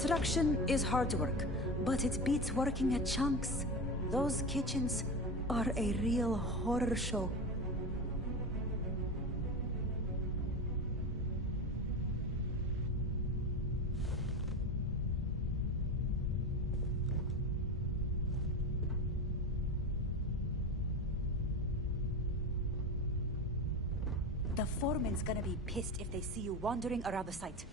Construction is hard work, but it beats working at chunks. Those kitchens are a real horror show. The foreman's gonna be pissed if they see you wandering around the site.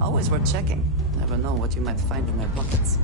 Always worth checking. Never know what you might find in their pockets.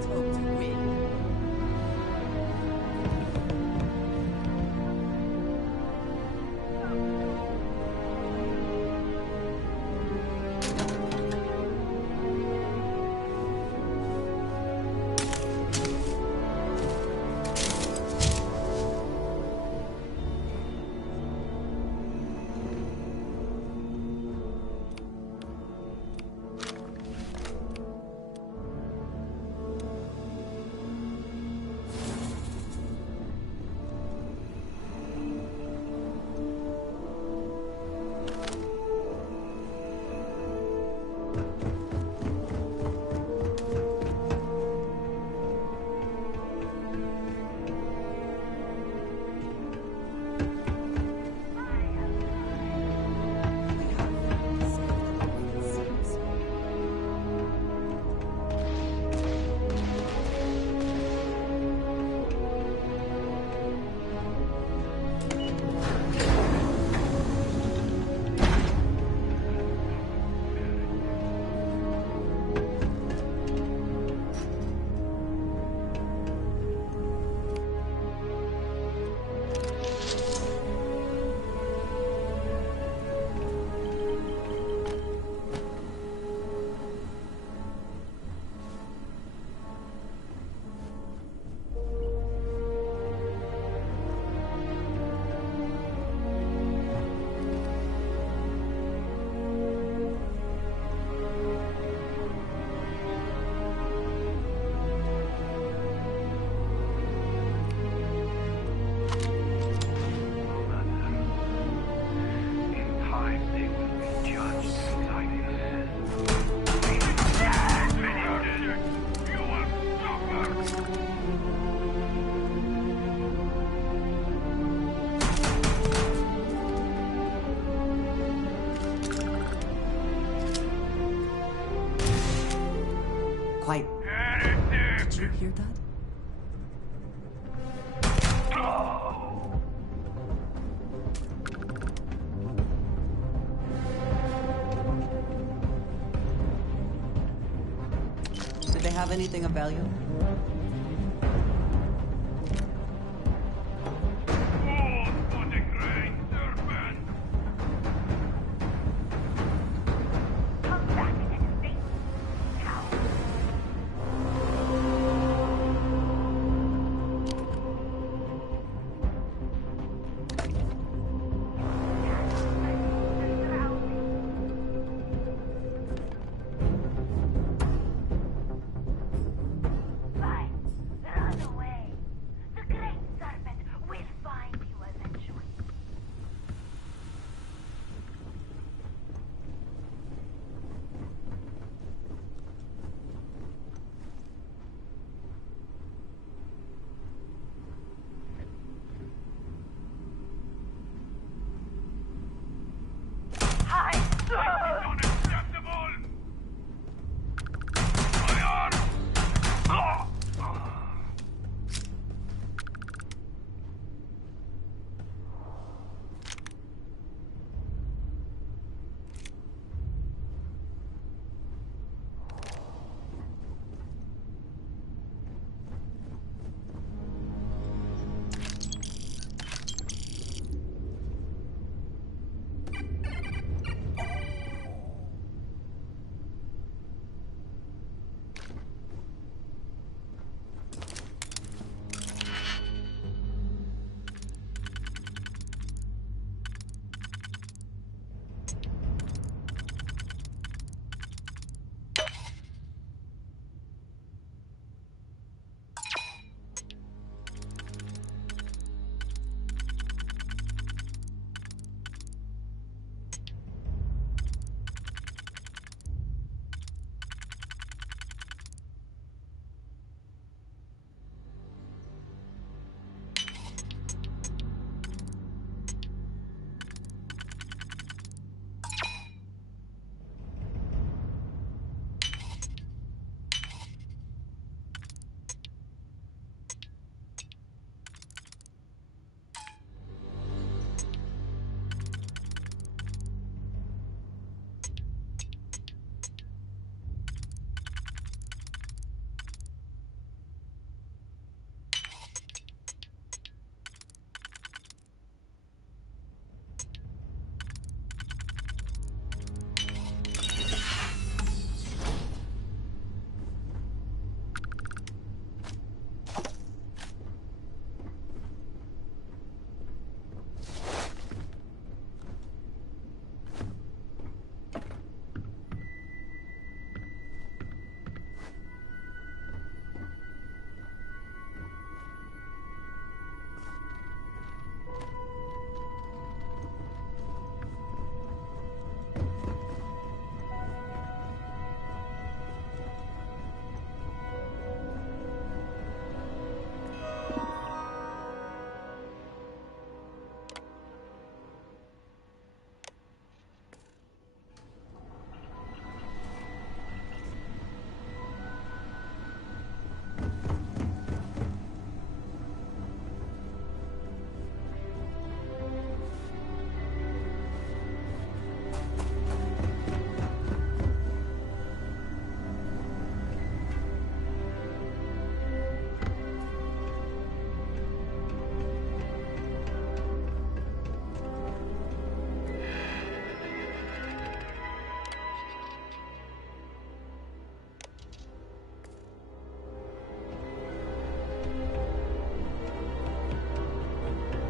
Talk to me. Quiet. Did you hear that? Did they have anything of value? Bye.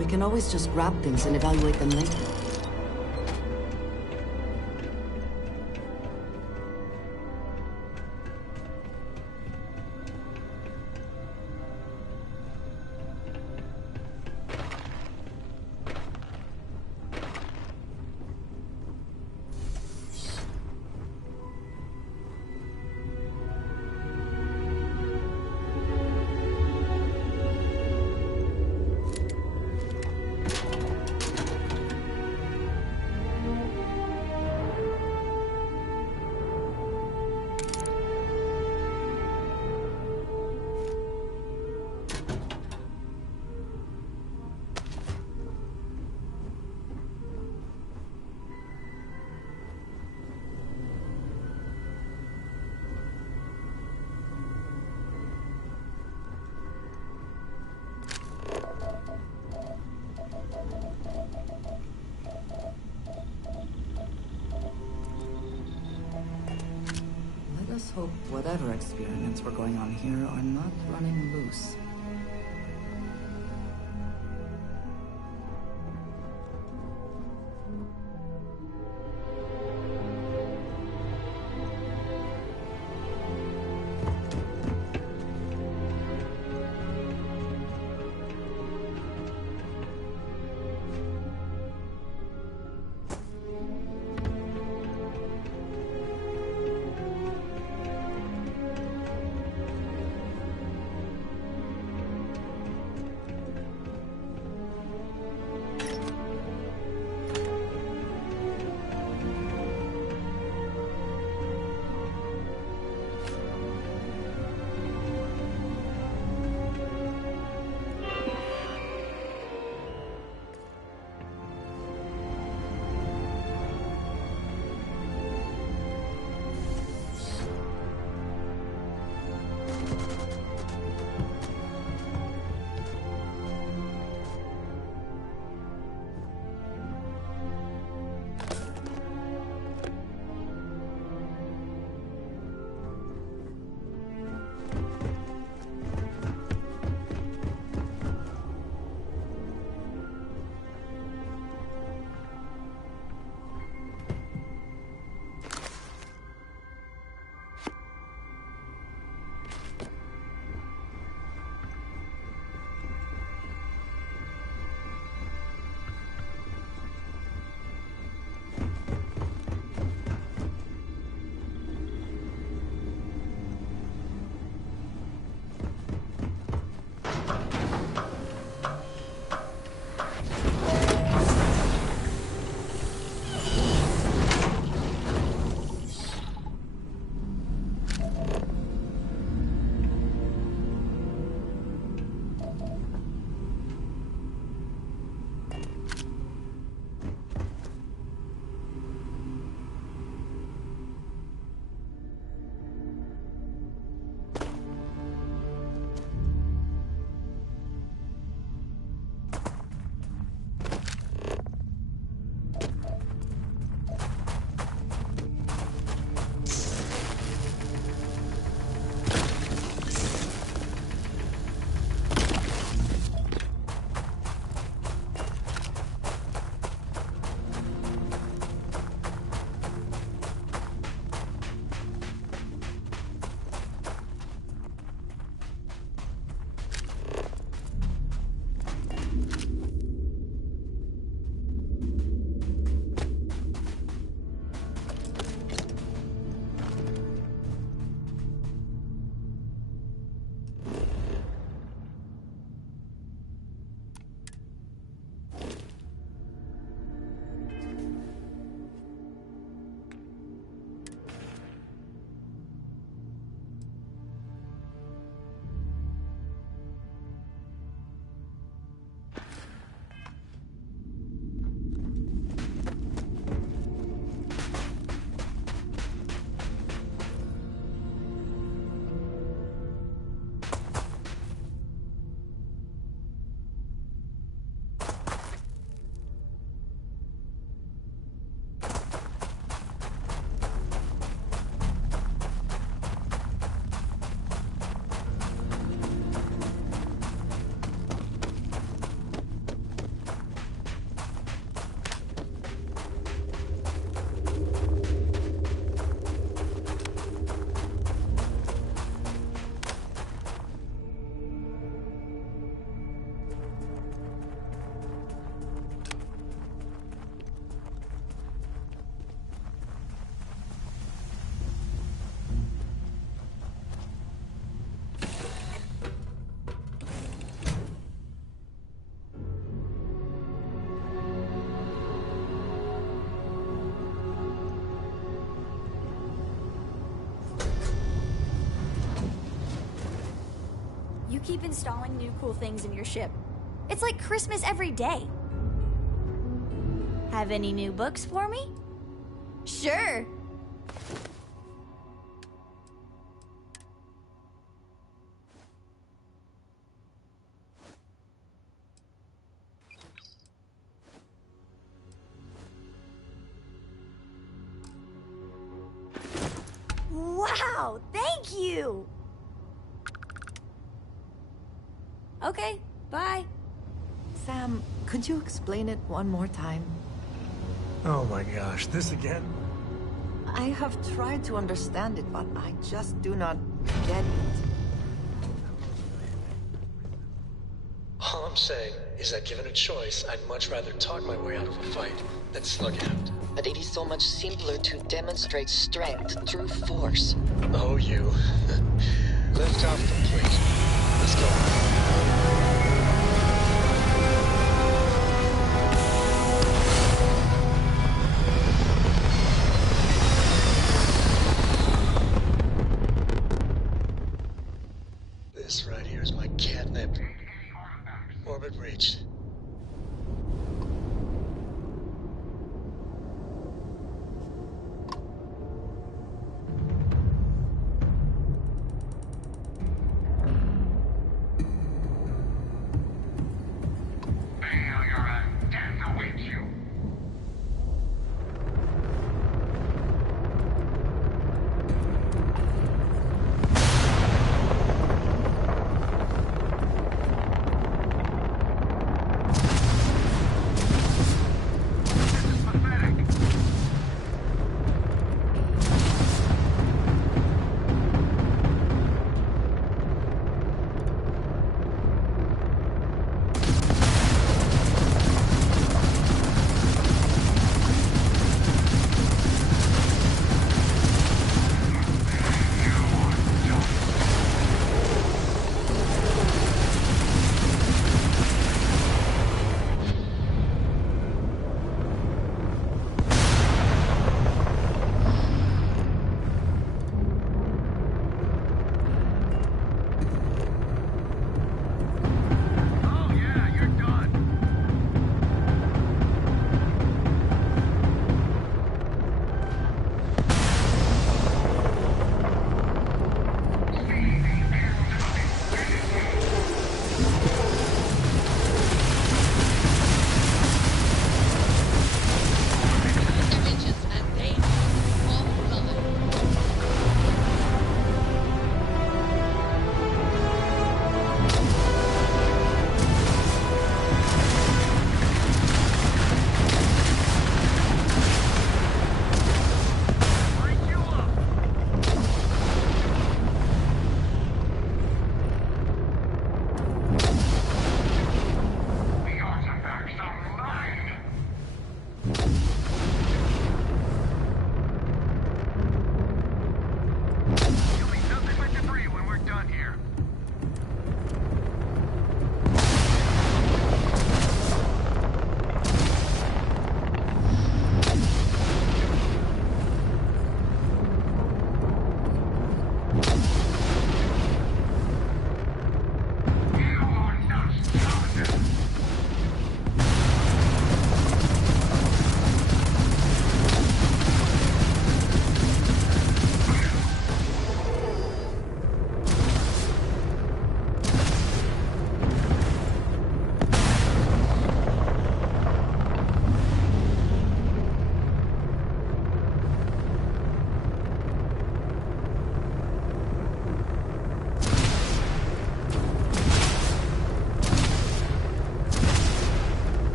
We can always just grab things and evaluate them later. Let's hope whatever experiments were going on here are not running loose. You keep installing new cool things in your ship. It's like Christmas every day. Have any new books for me? Sure. Wow, thank you! Okay, bye. Sam, could you explain it one more time? Oh my gosh, this again? I have tried to understand it, but I just do not get it. All I'm saying is that given a choice, I'd much rather talk my way out of a fight than slug it out. But it is so much simpler to demonstrate strength through force. Oh, you. Lift off complete. Let's go. This right here is my catnip. Orbit reached.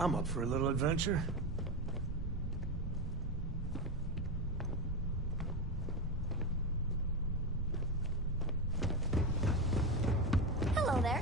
I'm up for a little adventure. Hello there.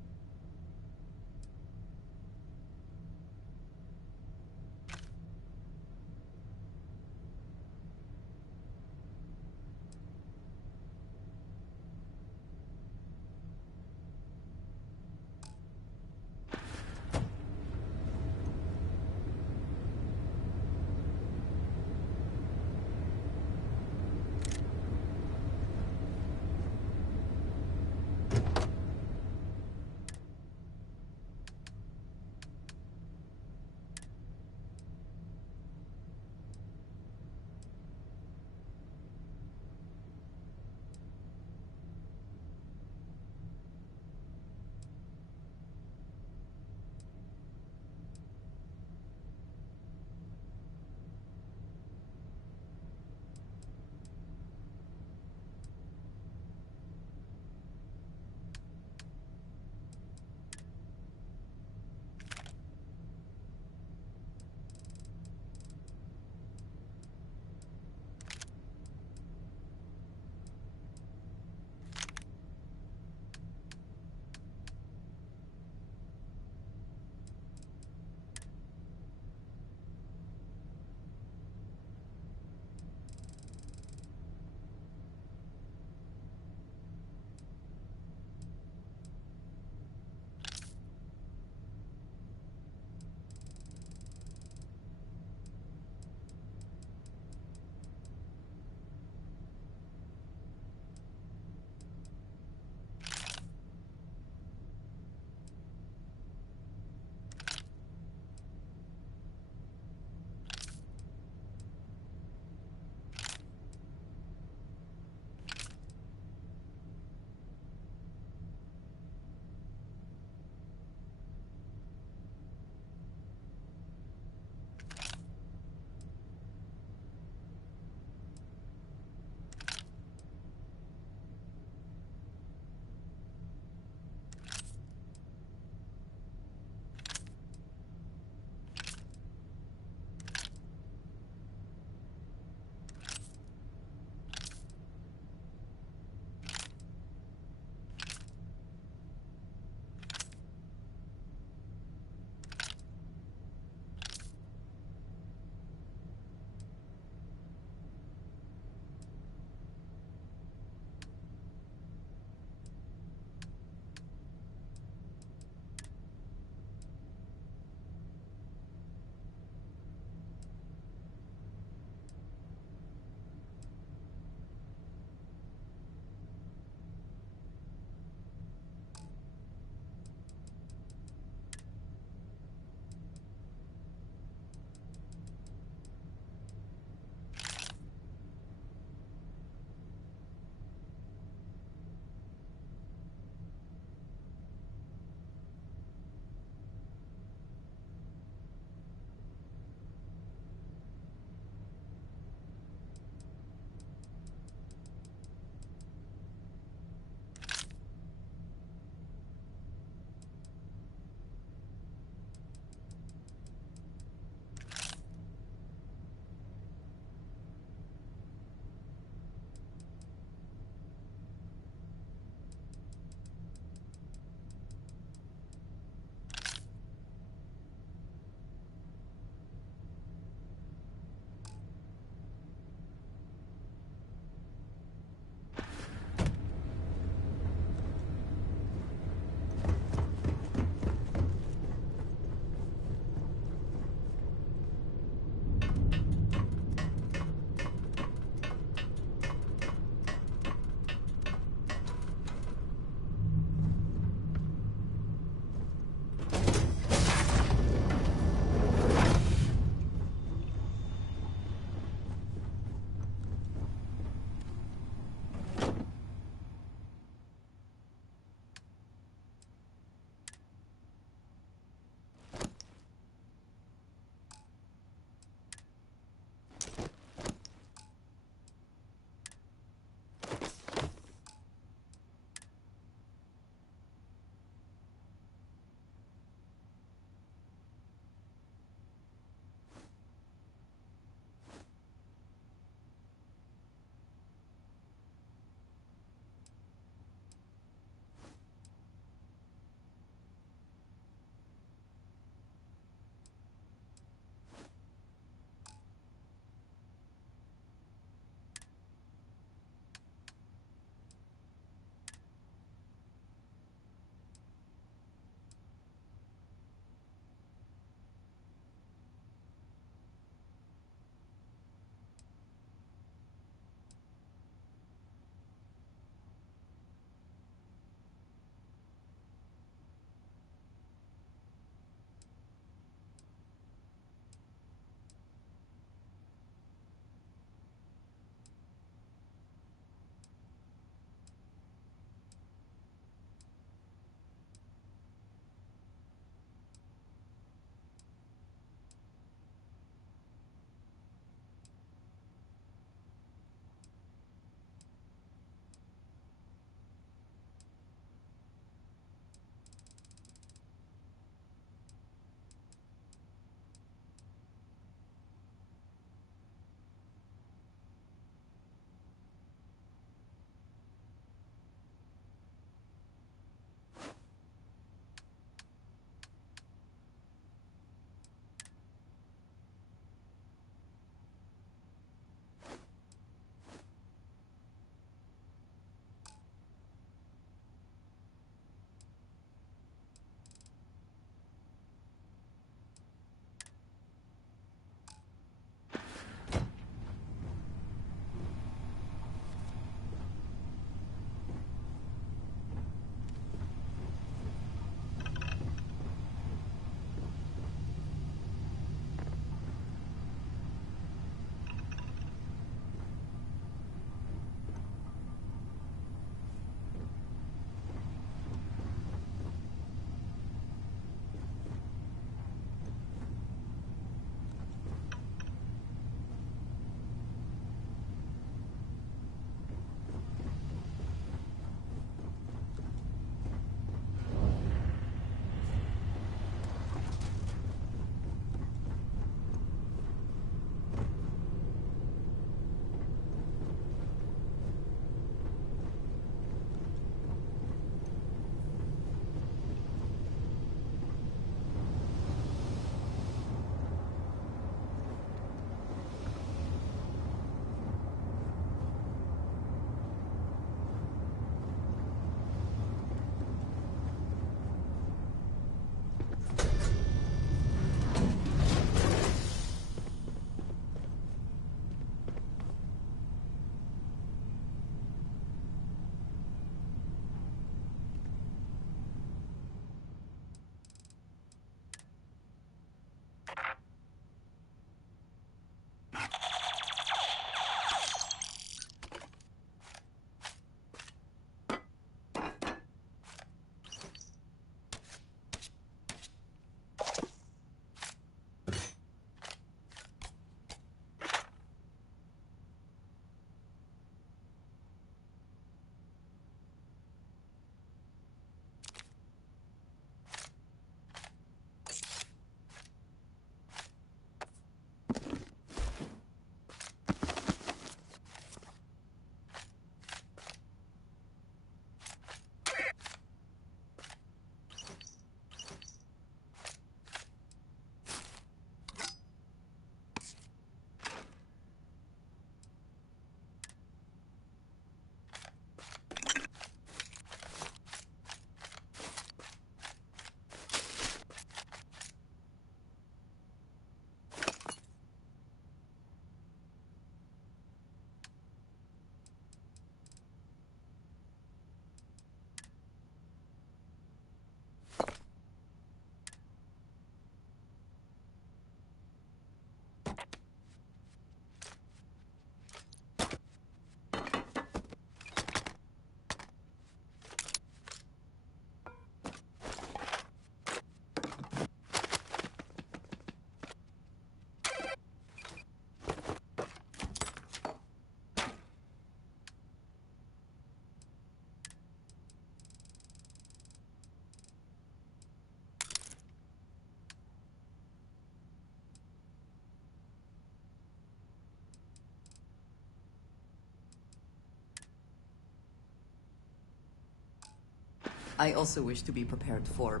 I also wish to be prepared for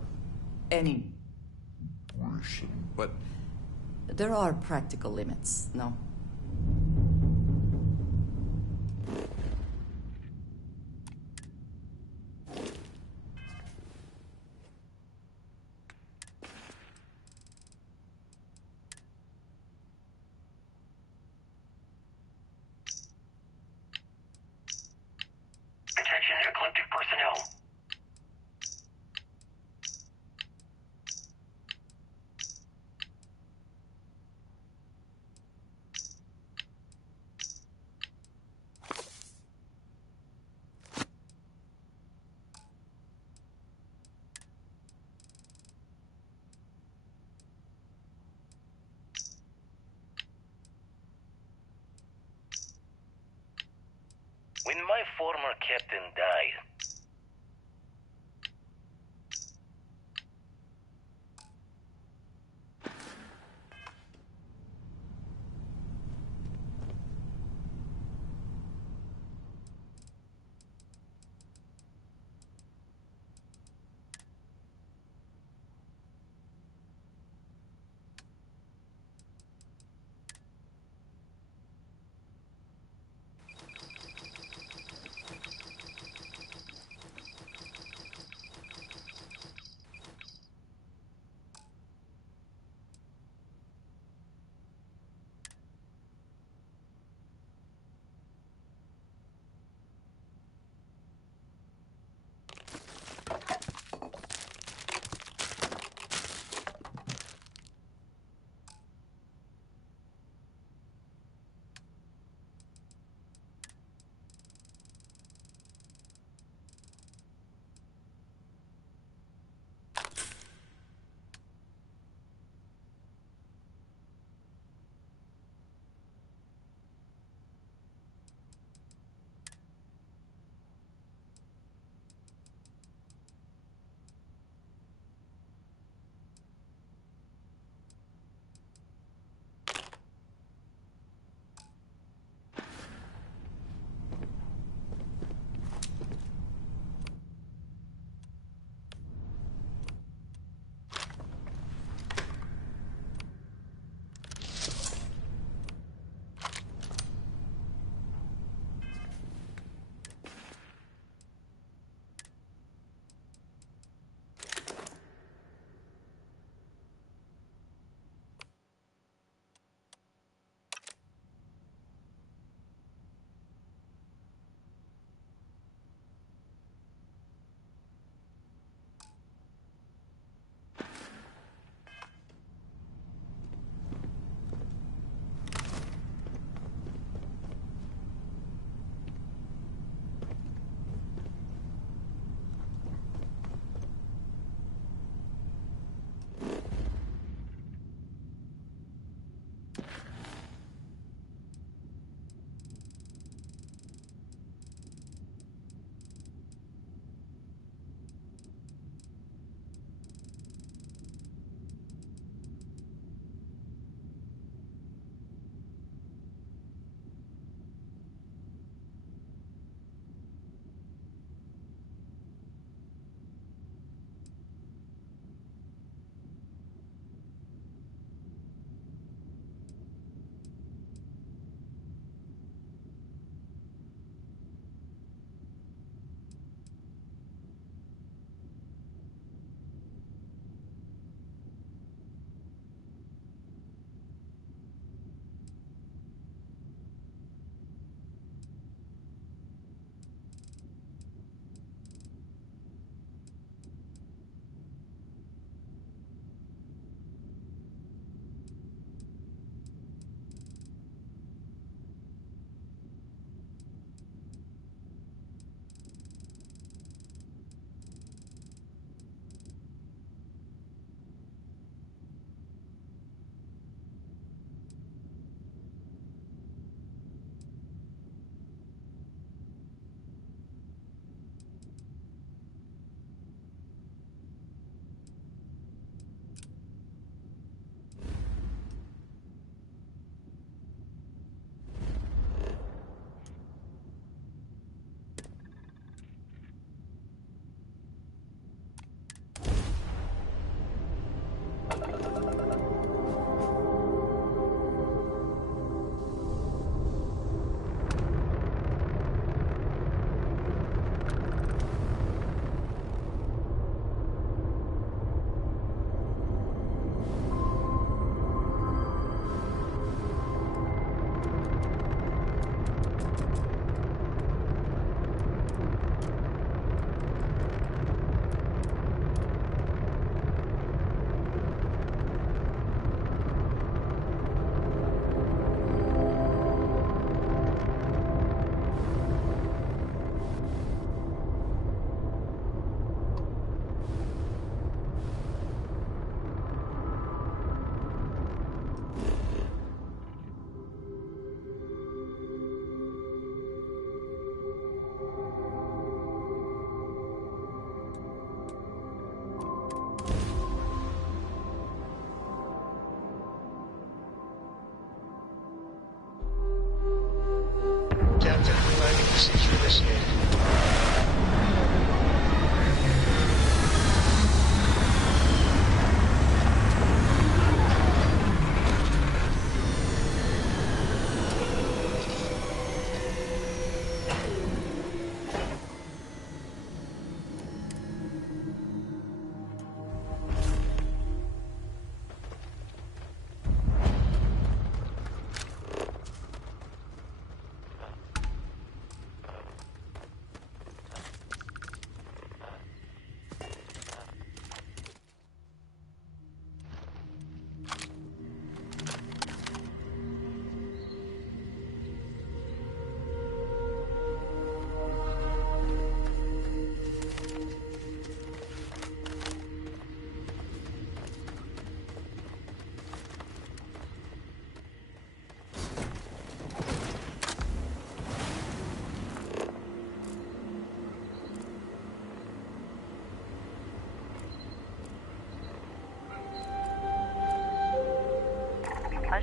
any... What? There are practical limits, no? Attention ecliptic personnel. When my former captain died,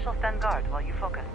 shall stand guard while you focus.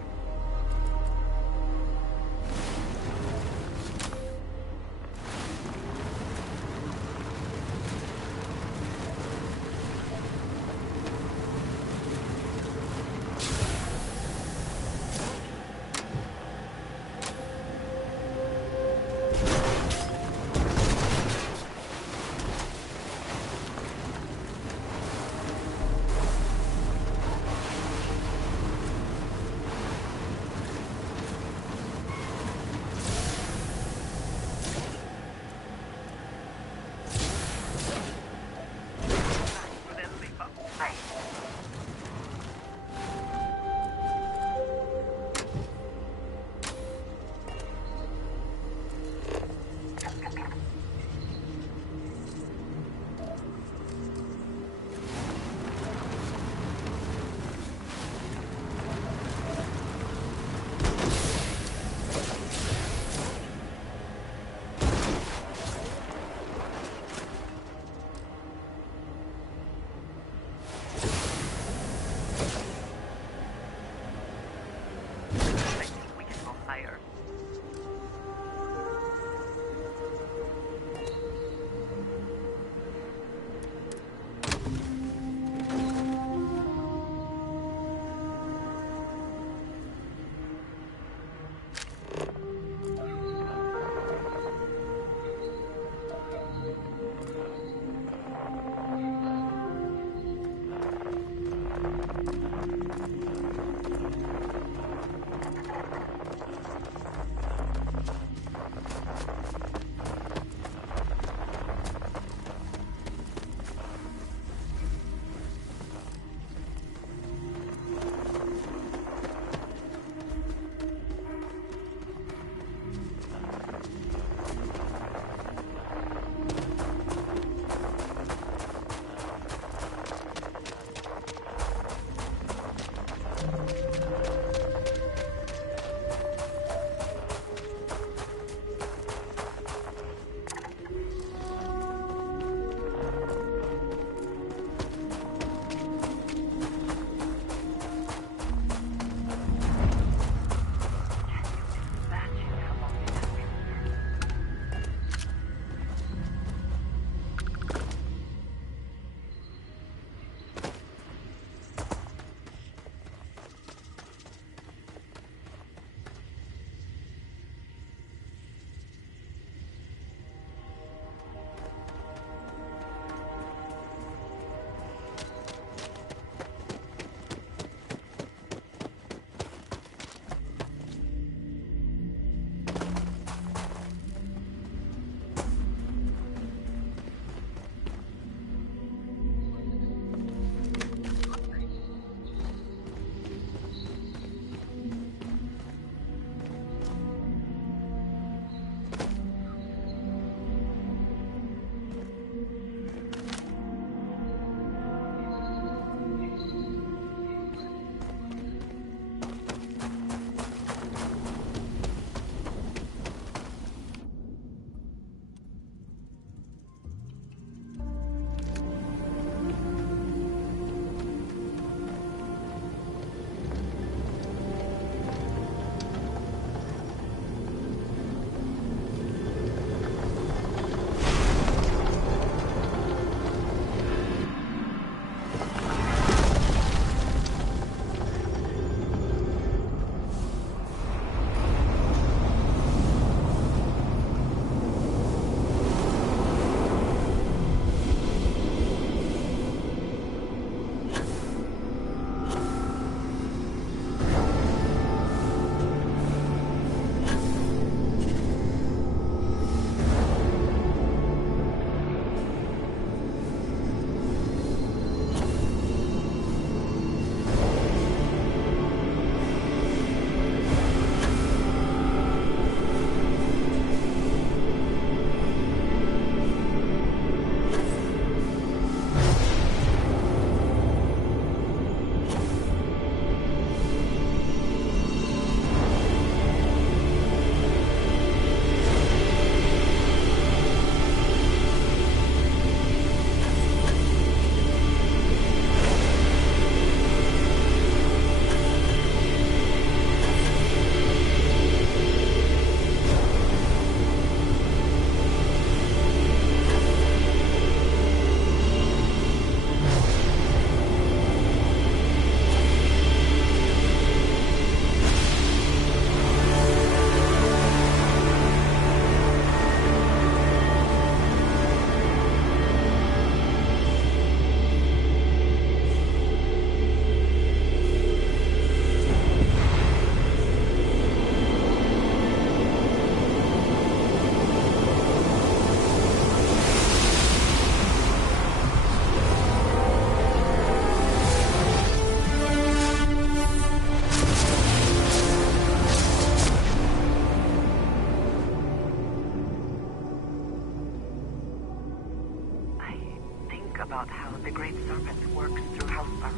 about how the Great Serpent works through House Baron.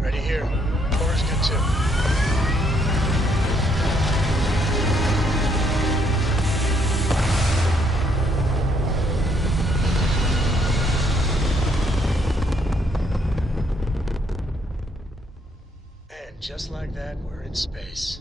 Ready here. Core's good too. And just like that, we're in space.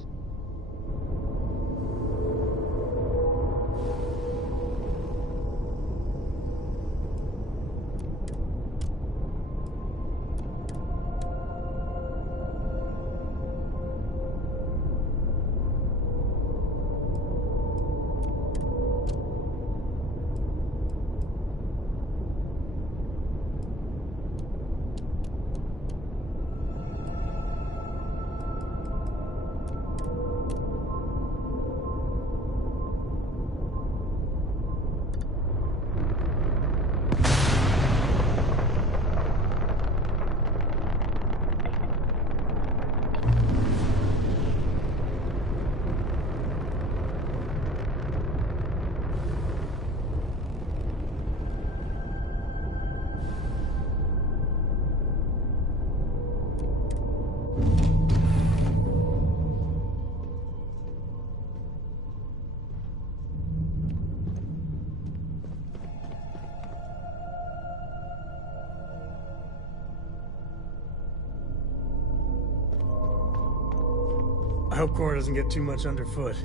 I hope Cora doesn't get too much underfoot.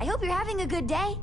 I hope you're having a good day.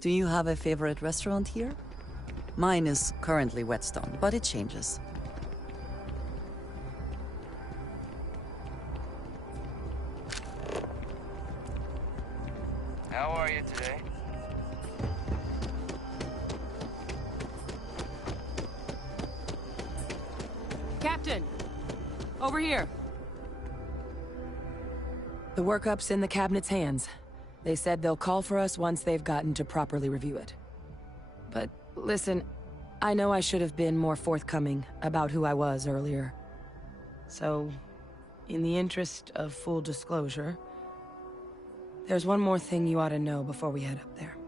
Do you have a favorite restaurant here? Mine is currently Whetstone, but it changes. How are you today? Captain! Over here! The workup's in the cabinet's hands. They said they'll call for us once they've gotten to properly review it. But listen, I know I should have been more forthcoming about who I was earlier. So, in the interest of full disclosure, there's one more thing you ought to know before we head up there.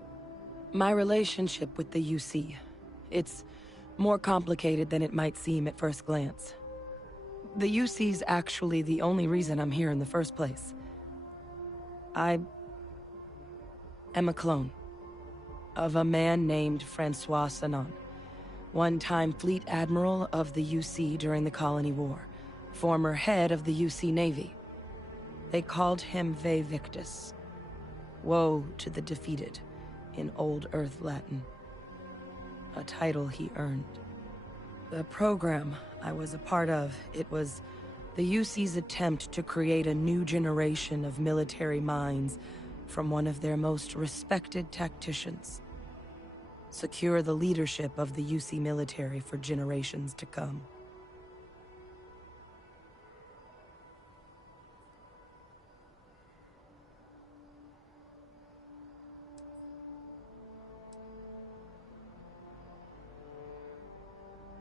My relationship with the UC. It's more complicated than it might seem at first glance. The UC's actually the only reason I'm here in the first place. I am a clone of a man named Francois Sanon, one-time fleet admiral of the UC during the Colony War, former head of the UC Navy. They called him Ve Victus, woe to the defeated, in Old Earth Latin, a title he earned. The program I was a part of, it was the UC's attempt to create a new generation of military minds from one of their most respected tacticians. Secure the leadership of the UC military for generations to come.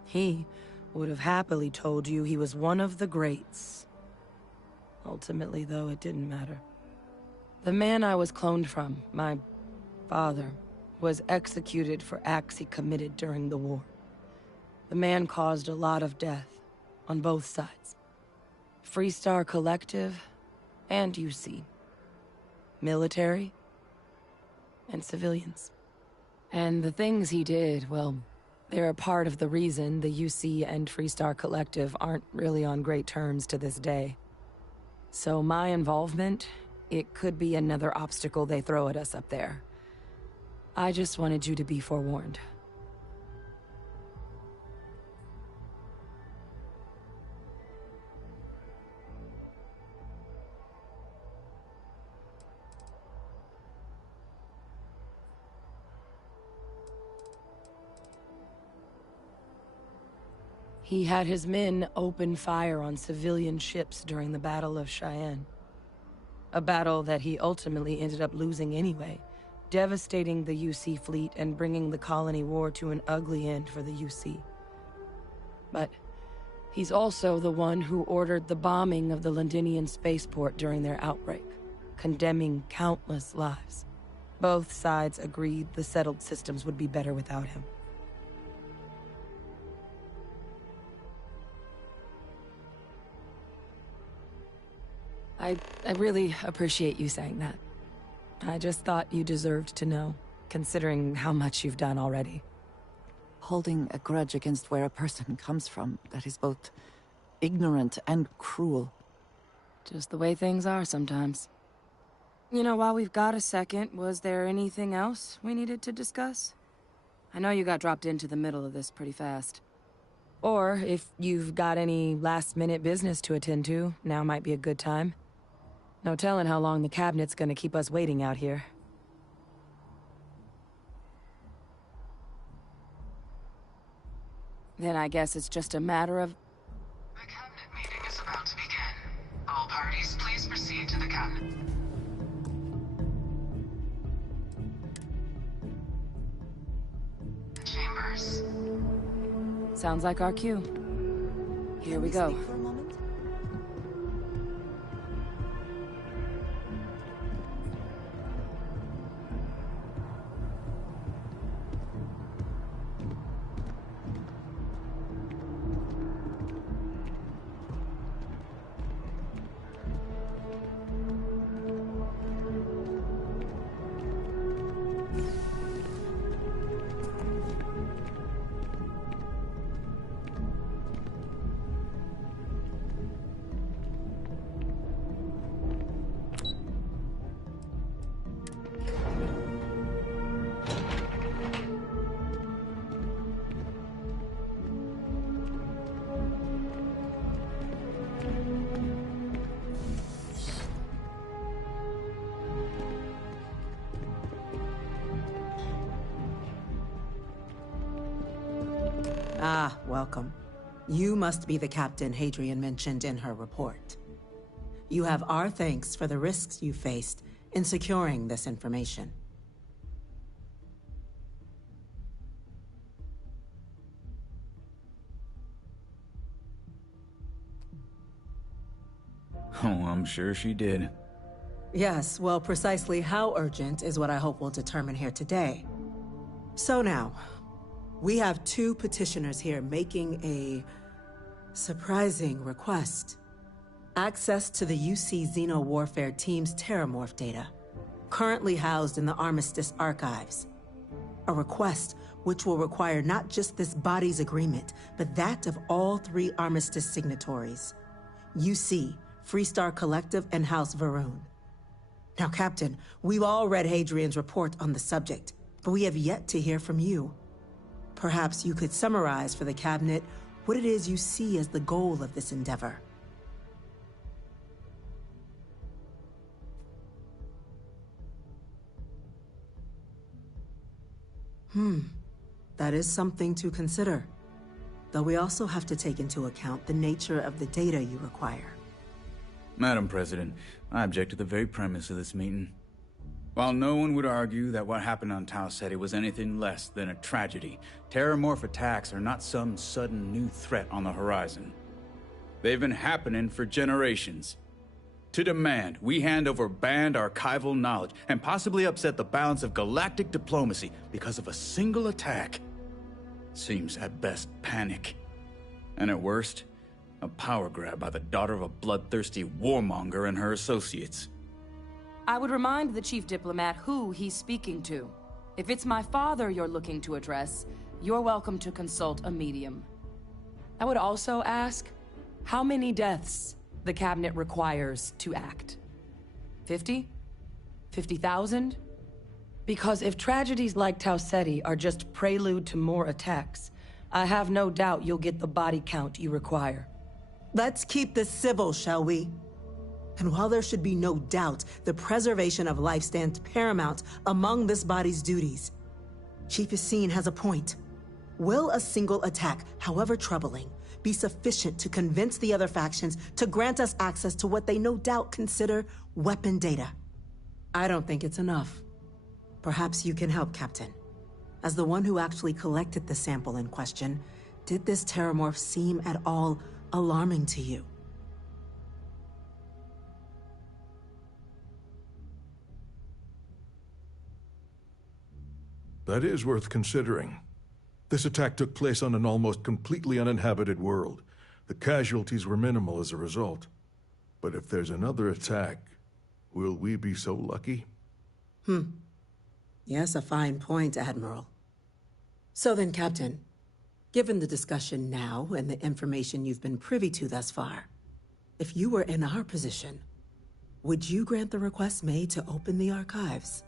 He would have happily told you he was one of the greats. Ultimately, though, it didn't matter. The man I was cloned from, my father, was executed for acts he committed during the war. The man caused a lot of death, on both sides. Freestar Collective, and UC. Military, and civilians. And the things he did, well, they're a part of the reason the UC and Freestar Collective aren't really on great terms to this day. So my involvement, it could be another obstacle they throw at us up there. I just wanted you to be forewarned. He had his men open fire on civilian ships during the Battle of Cheyenne. A battle that he ultimately ended up losing anyway, devastating the UC fleet and bringing the Colony War to an ugly end for the UC. But he's also the one who ordered the bombing of the Londinian spaceport during their outbreak, condemning countless lives. Both sides agreed the settled systems would be better without him. I really appreciate you saying that. I just thought you deserved to know, considering how much you've done already. Holding a grudge against where a person comes from, that is both ignorant and cruel. Just the way things are sometimes. You know, while we've got a second, was there anything else we needed to discuss? I know you got dropped into the middle of this pretty fast. Or, if you've got any last-minute business to attend to, now might be a good time. No telling how long the cabinet's gonna keep us waiting out here. Then I guess it's just a matter of... The cabinet meeting is about to begin. All parties, please proceed to the cabinet. Chambers. Sounds like our cue. Here we go. Speak for a moment? Ah, welcome. You must be the captain Hadrian mentioned in her report. You have our thanks for the risks you faced in securing this information. Oh, I'm sure she did. Yes, well, precisely how urgent is what I hope we'll determine here today. So now, we have two petitioners here making a surprising request. Access to the UC Xeno Warfare Team's Terramorph data, currently housed in the Armistice archives. A request which will require not just this body's agreement, but that of all three Armistice signatories. UC, Freestar Collective, and House Varun. Now, Captain, we've all read Hadrian's report on the subject, but we have yet to hear from you. Perhaps you could summarize for the Cabinet what it is you see as the goal of this endeavor. That is something to consider. Though we also have to take into account the nature of the data you require. Madam President, I object to the very premise of this meeting. While no one would argue that what happened on Tau Ceti was anything less than a tragedy, Terramorph attacks are not some sudden new threat on the horizon. They've been happening for generations. To demand we hand over banned archival knowledge and possibly upset the balance of galactic diplomacy because of a single attack seems at best panic. And at worst, a power grab by the daughter of a bloodthirsty warmonger and her associates. I would remind the chief diplomat who he's speaking to. If it's my father you're looking to address, you're welcome to consult a medium. I would also ask how many deaths the Cabinet requires to act. 50? 50,000? Because if tragedies like Tau Ceti are just prelude to more attacks, I have no doubt you'll get the body count you require. Let's keep this civil, shall we? And while there should be no doubt the preservation of life stands paramount among this body's duties, Chief Yassine has a point. Will a single attack, however troubling, be sufficient to convince the other factions to grant us access to what they no doubt consider weapon data? I don't think it's enough. Perhaps you can help, Captain. As the one who actually collected the sample in question, did this Terramorph seem at all alarming to you? That is worth considering. This attack took place on an almost completely uninhabited world. The casualties were minimal as a result. But if there's another attack, will we be so lucky? Yes, a fine point, Admiral. So then, Captain, given the discussion now and the information you've been privy to thus far, if you were in our position, would you grant the request made to open the archives?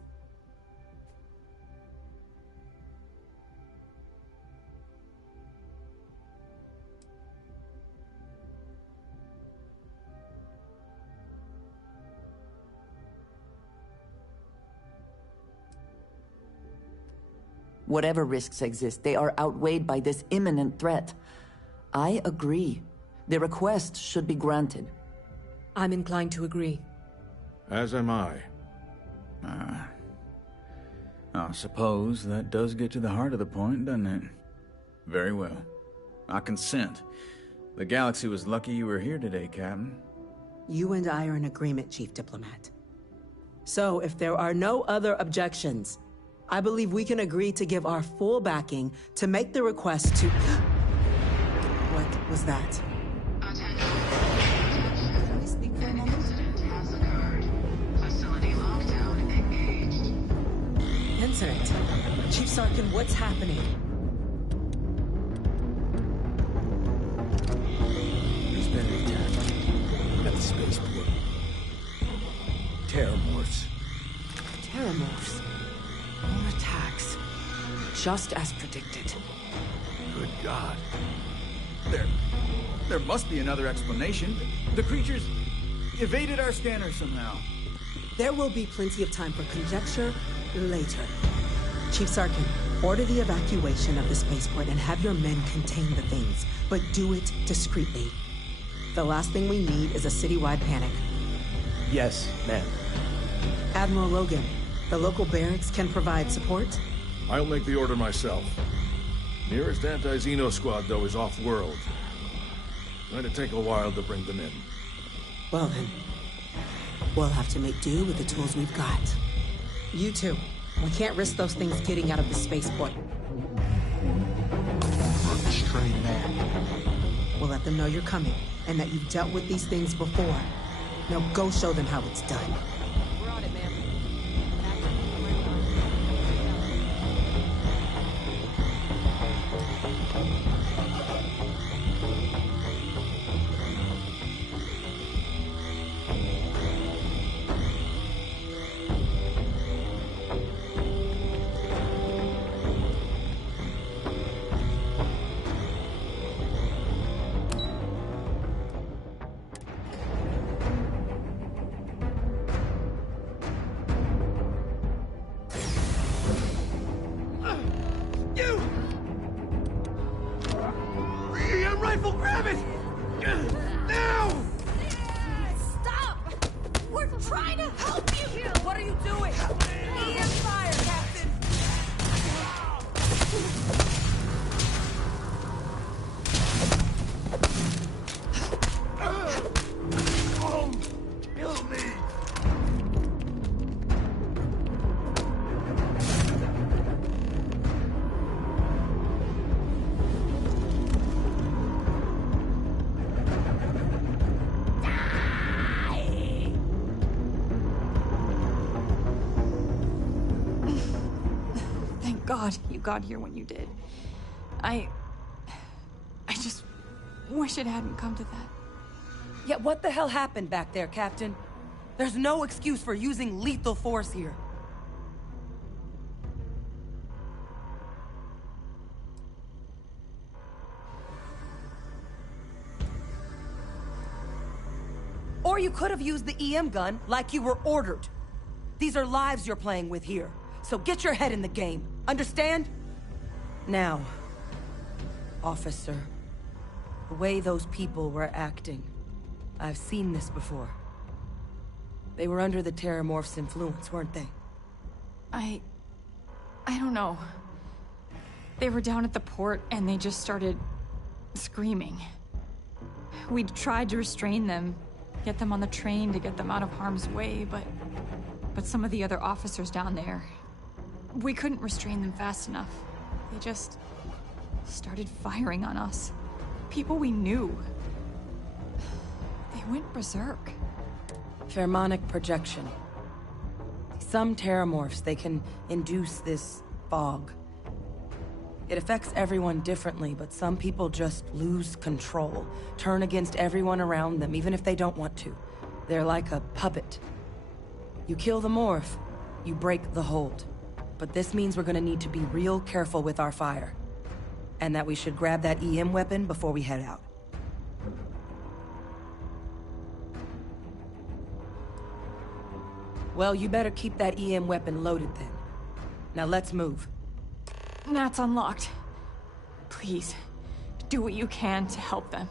Whatever risks exist, they are outweighed by this imminent threat. I agree. The request should be granted. I'm inclined to agree. As am I. I suppose that does get to the heart of the point, doesn't it? Very well. I consent. The galaxy was lucky you were here today, Captain. You and I are in agreement, Chief Diplomat. So, if there are no other objections, I believe we can agree to give our full backing to make the request to... What was that? Attention. Can we speak for a moment? Incident has occurred. Facility lockdown engaged. Incident? Chief Sarkin, what's happening? There's been an attack at the spaceport. Terramorphs. Terramorphs. More attacks. Just as predicted. Good God. There must be another explanation. The creatures evaded our scanner somehow. There will be plenty of time for conjecture later. Chief Sarkin, order the evacuation of the spaceport and have your men contain the things, but do it discreetly. The last thing we need is a citywide panic. Yes, ma'am. Admiral Logan, the local barracks can provide support? I'll make the order myself. Nearest anti-Xeno squad, though, is off-world. Going to take a while to bring them in. Well then, we'll have to make do with the tools we've got. You two, we can't risk those things getting out of the spaceport. Restrain that. We'll let them know you're coming, and that you've dealt with these things before. Now go show them how it's done. We're on it, ma'am. Rifle, grab it! Now! Stop! We're trying to help you! What are you doing? EM fire, Captain! Oh, kill me! God you got here when you did. I just wish it hadn't come to that. Yeah, what the hell happened back there, Captain? There's no excuse for using lethal force here. Or you could have used the EM gun like you were ordered. These are lives you're playing with here. So get your head in the game. Understand? Now, officer, the way those people were acting, I've seen this before. They were under the Terramorph's influence, weren't they? I don't know. They were down at the port and they just started screaming. We tried to restrain them, get them on the train to get them out of harm's way, but some of the other officers down there, we couldn't restrain them fast enough. They just started firing on us. People we knew. They went berserk. Pheromonic projection. Some Terramorphs, they can induce this fog. It affects everyone differently, but some people just lose control, turn against everyone around them, even if they don't want to. They're like a puppet. You kill the morph, you break the hold. But this means we're gonna need to be real careful with our fire. And that we should grab that EM weapon before we head out. Well, you better keep that EM weapon loaded then. Now let's move. Nat's unlocked. Please, do what you can to help them.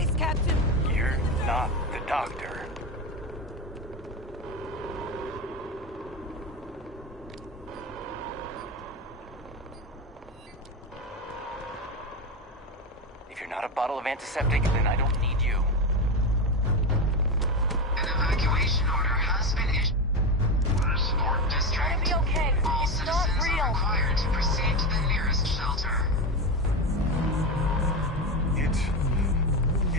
place, Captain! You're not the doctor. If you're not a bottle of antiseptic, then I don't need you. An evacuation order has been issued. Sport District. It'll be okay. All It's not citizens real. are required to proceed to the nearest shelter.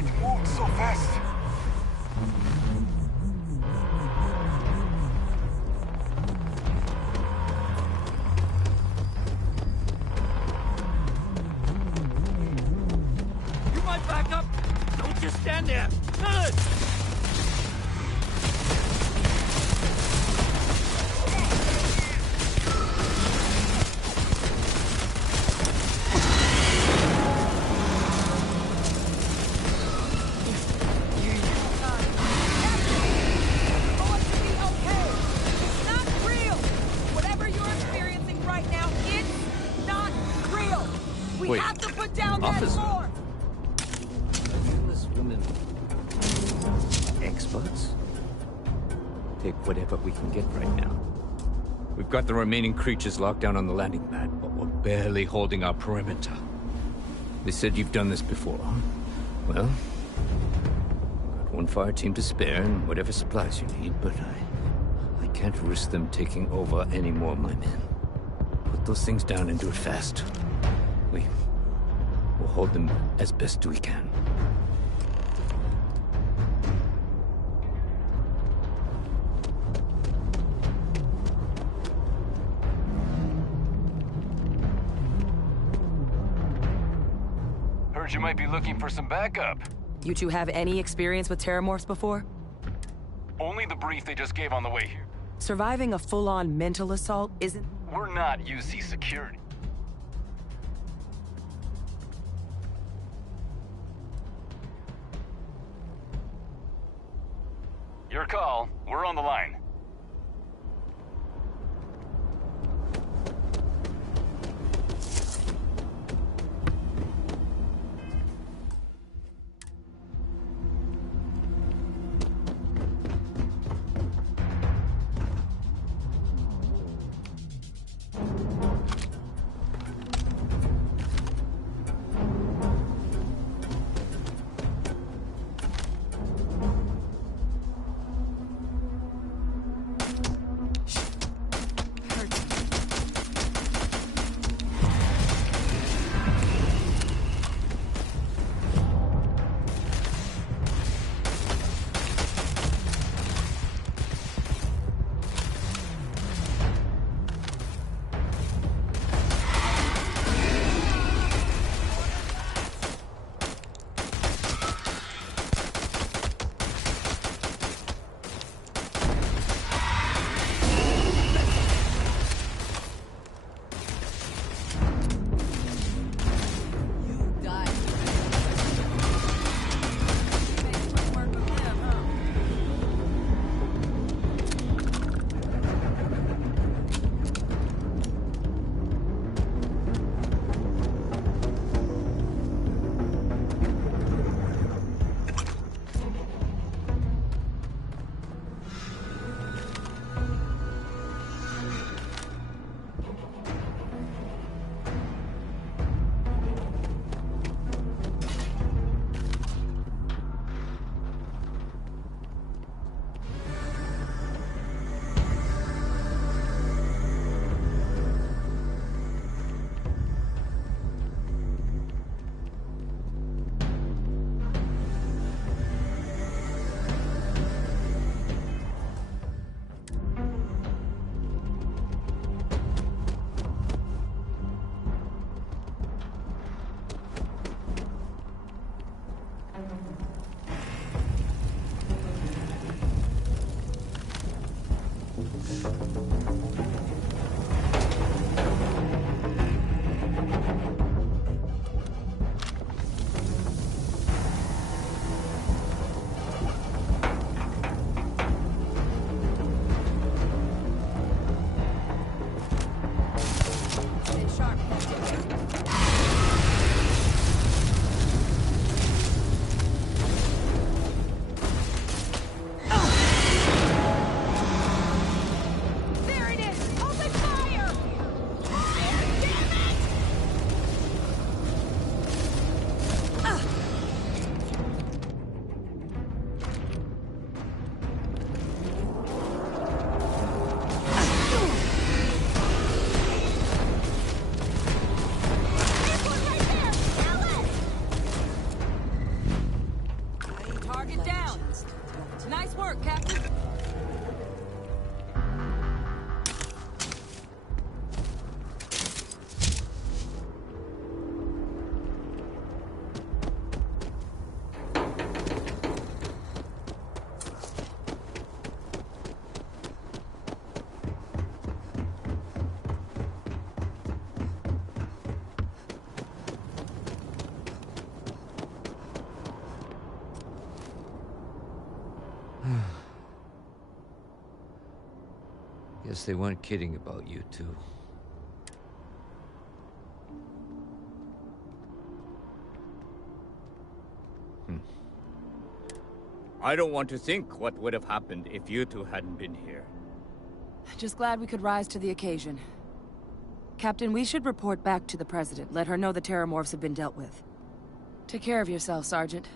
It moved so fast. You might back up! Don't just stand there! Good! Wait, have to put down that officer. floor! This woman... experts? Take whatever we can get right now. We've got the remaining creatures locked down on the landing pad, but we're barely holding our perimeter. They said you've done this before, huh? Well, got one fire team to spare and whatever supplies you need, but I can't risk them taking over any more of my men. Put those things down and do it fast. We'll hold them as best we can. Heard you might be looking for some backup. You two have any experience with terramorphs before? Only the brief they just gave on the way here. Surviving a full-on mental assault isn't... We're not UC security. Your call. We're on the line. Nice work, Captain. Guess they weren't kidding about you two. I don't want to think what would have happened if you two hadn't been here. Just glad we could rise to the occasion. Captain, we should report back to the President. Let her know the Terramorphs have been dealt with. Take care of yourself, Sergeant.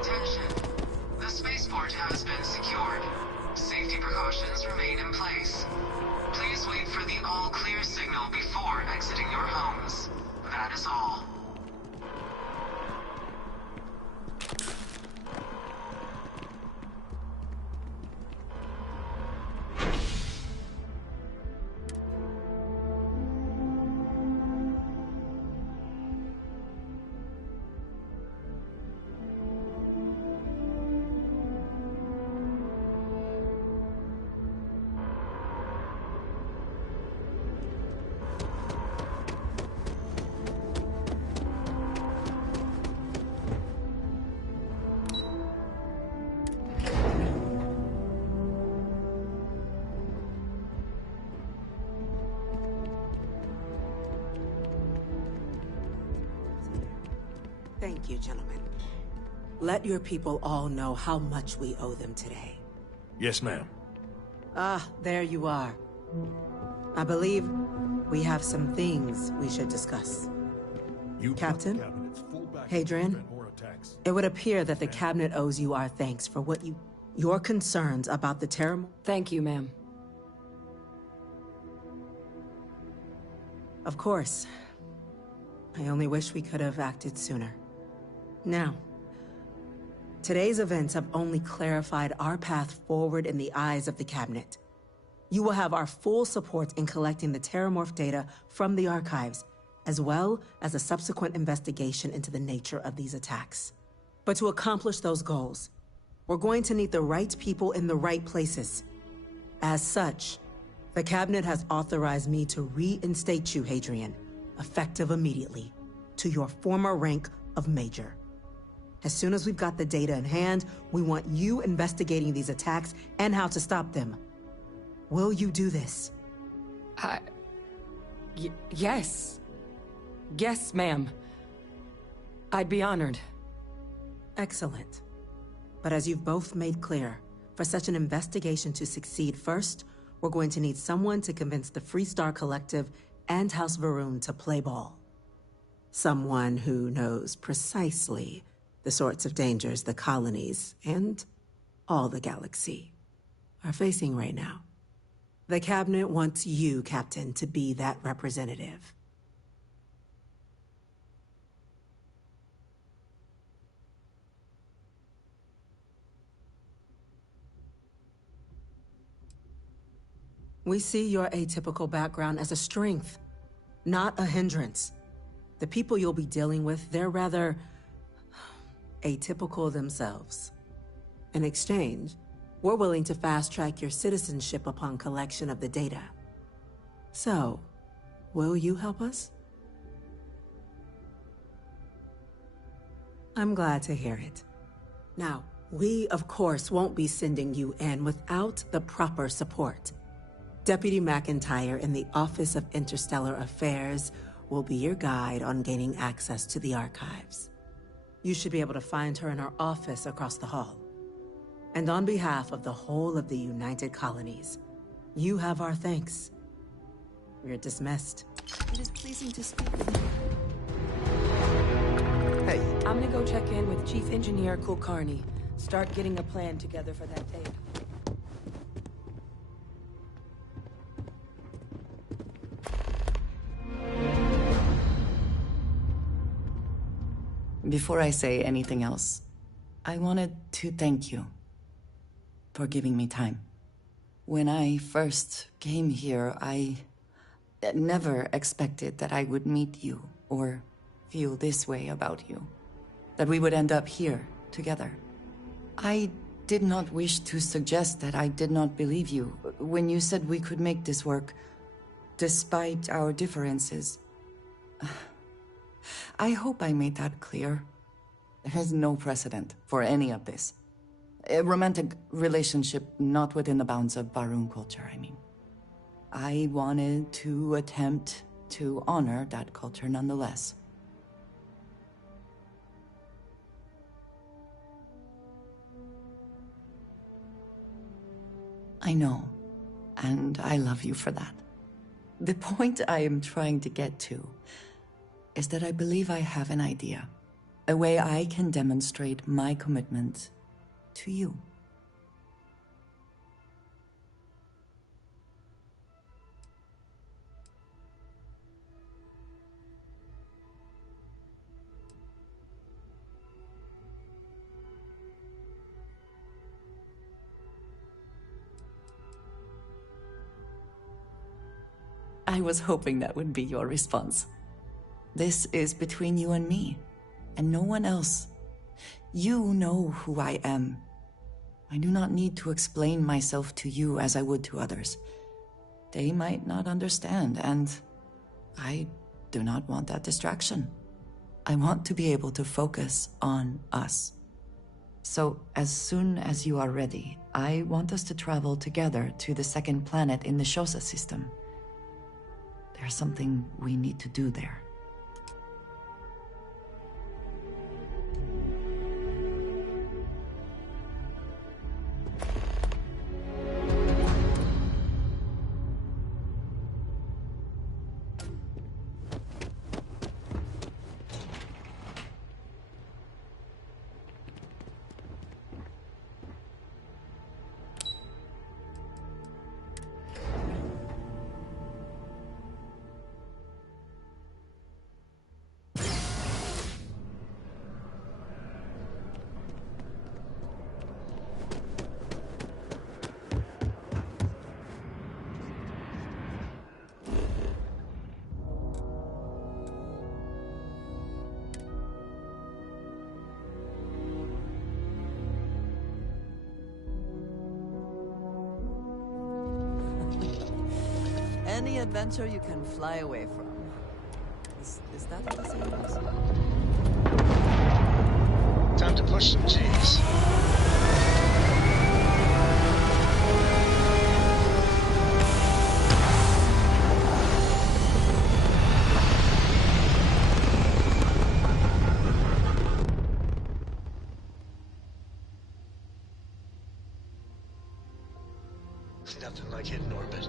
Attention. The spaceport has been secured. Safety precautions remain in place. Please wait for the all-clear signal before exiting your homes. That is all. Thank you, gentlemen. Let your people all know how much we owe them today. Yes, ma'am. Ah, there you are. I believe we have some things we should discuss. Captain, Hadrian, it would appear that the Cabinet owes you our thanks for your concerns about the Terramorph. Thank you, ma'am. Of course. I only wish we could have acted sooner. Now, today's events have only clarified our path forward in the eyes of the Cabinet. You will have our full support in collecting the Terramorph data from the archives, as well as a subsequent investigation into the nature of these attacks. But to accomplish those goals, we're going to need the right people in the right places. As such, the Cabinet has authorized me to reinstate you, Hadrian, effective immediately, to your former rank of Major. As soon as we've got the data in hand, we want you investigating these attacks and how to stop them. Will you do this? Yes. Yes, ma'am. I'd be honored. Excellent. But as you've both made clear, for such an investigation to succeed, first, we're going to need someone to convince the Freestar Collective and House Varun to play ball. Someone who knows precisely the sorts of dangers the colonies and all the galaxy are facing right now. The Cabinet wants you, Captain, to be that representative. We see your atypical background as a strength, not a hindrance. The people you'll be dealing with, they're rather atypical themselves. In exchange, we're willing to fast-track your citizenship upon collection of the data. So, will you help us? I'm glad to hear it. Now, we, of course, won't be sending you in without the proper support. Deputy McIntyre in the Office of Interstellar Affairs will be your guide on gaining access to the archives. You should be able to find her in her office across the hall. And on behalf of the whole of the United Colonies, you have our thanks. You're dismissed. It is pleasing to speak with you. Hey, I'm gonna go check in with Chief Engineer Kulkarni. Start getting a plan together for that tape. Before I say anything else, I wanted to thank you for giving me time. When I first came here, I never expected that I would meet you or feel this way about you, that we would end up here together. I did not wish to suggest that I did not believe you when you said we could make this work, despite our differences. I hope I made that clear. There is no precedent for any of this. A romantic relationship not within the bounds of Barun culture, I mean. I wanted to attempt to honor that culture nonetheless. I know, and I love you for that. The point I am trying to get to is that I believe I have an idea, a way I can demonstrate my commitment to you. I was hoping that would be your response. This is between you and me, and no one else. You know who I am. I do not need to explain myself to you as I would to others. They might not understand, and I do not want that distraction. I want to be able to focus on us. So, as soon as you are ready, I want us to travel together to the second planet in the Shosa system. There's something we need to do there. Any adventure you can fly away from. Is that what this is? Time to push some G's. Nothing like hitting orbit.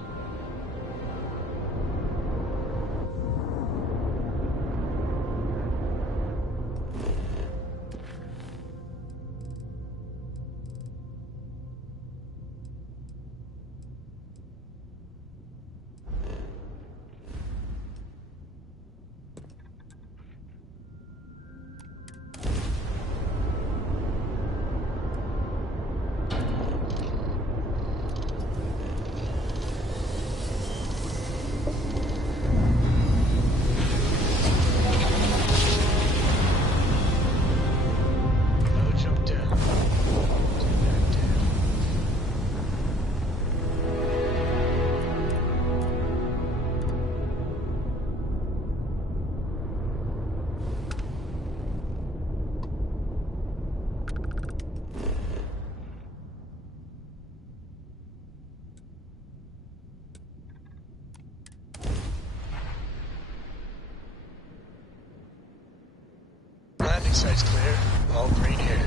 Landing site's clear. All green here.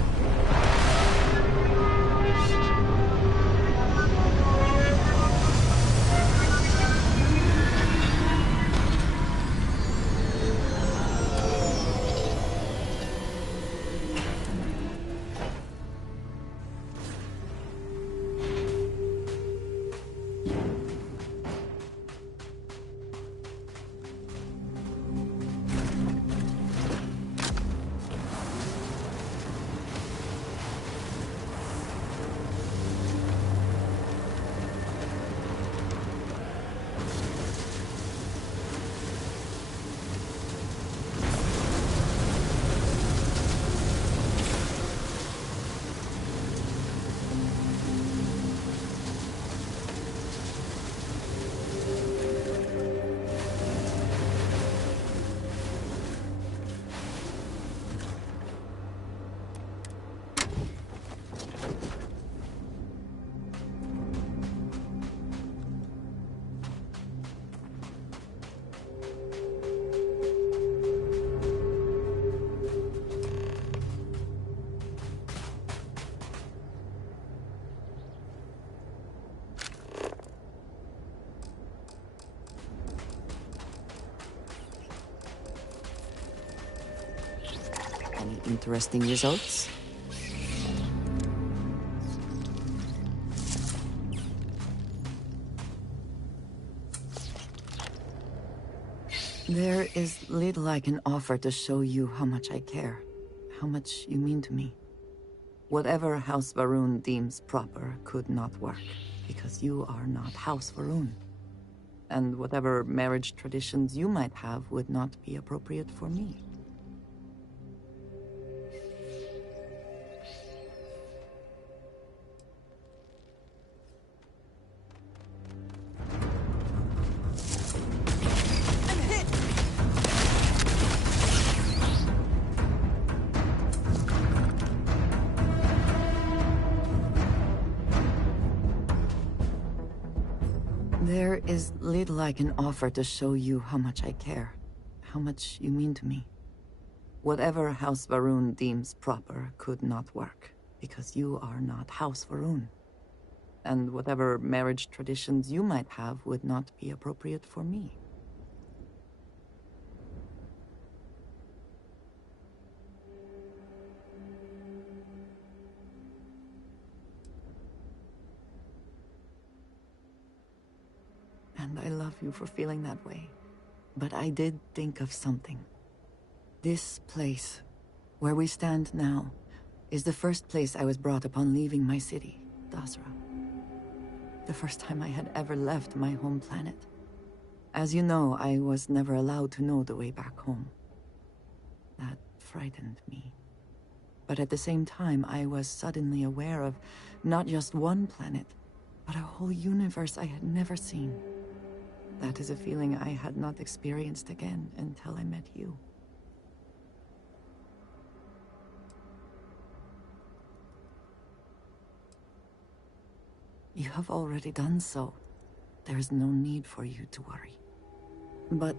interesting results? There is little I can offer to show you how much I care, how much you mean to me. Whatever House Varun deems proper could not work, because you are not House Varun. And whatever marriage traditions you might have would not be appropriate for me. There is little I can offer to show you how much I care, how much you mean to me. Whatever House Varun deems proper could not work, because you are not House Varun. And whatever marriage traditions you might have would not be appropriate for me. And I love you for feeling that way. But I did think of something. This place, where we stand now, is the first place I was brought upon leaving my city, Dasra. The first time I had ever left my home planet. As you know, I was never allowed to know the way back home. That frightened me. But at the same time, I was suddenly aware of not just one planet, but a whole universe I had never seen. That is a feeling I had not experienced again until I met you. You have already done so. There is no need for you to worry. But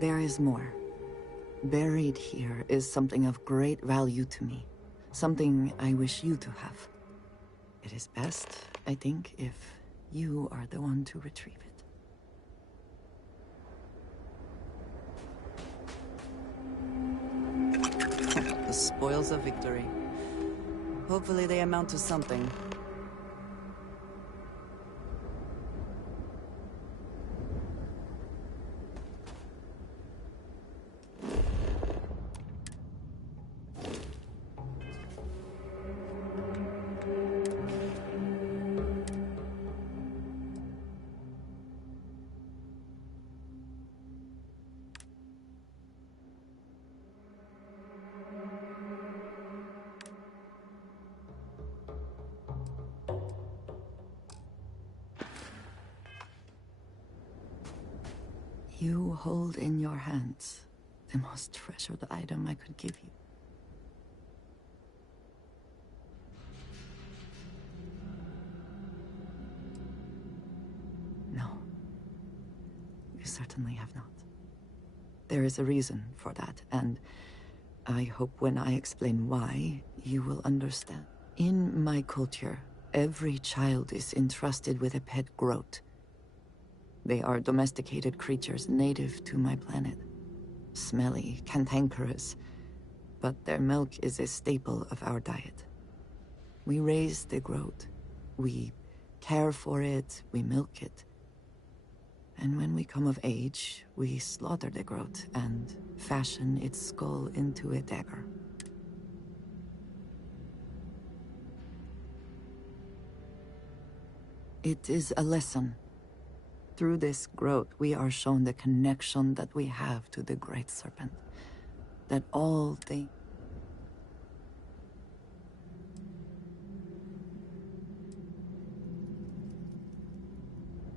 there is more. Buried here is something of great value to me. Something I wish you to have. It is best, I think, if you are the one to retrieve it. The spoils of victory. Hopefully they amount to something. You hold in your hands the most treasured item I could give you. No. You certainly have not. There is a reason for that, and I hope when I explain why, you will understand. In my culture, every child is entrusted with a pet groat. They are domesticated creatures native to my planet. Smelly, cantankerous, but their milk is a staple of our diet. We raise the groat. We care for it, we milk it. And when we come of age, we slaughter the groat and fashion its skull into a dagger. It is a lesson. Through this groat, we are shown the connection that we have to the Great Serpent. That all the...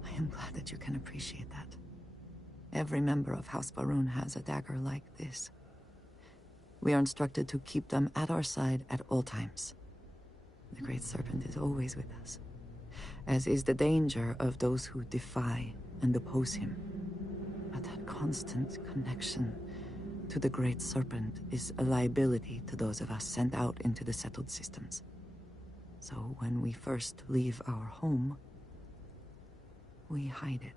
I am glad that you can appreciate that. Every member of House Varun has a dagger like this. We are instructed to keep them at our side at all times. The Great Serpent is always with us, as is the danger of those who defy and oppose him. But that constant connection to the Great Serpent is a liability to those of us sent out into the settled systems. So when we first leave our home, we hide it.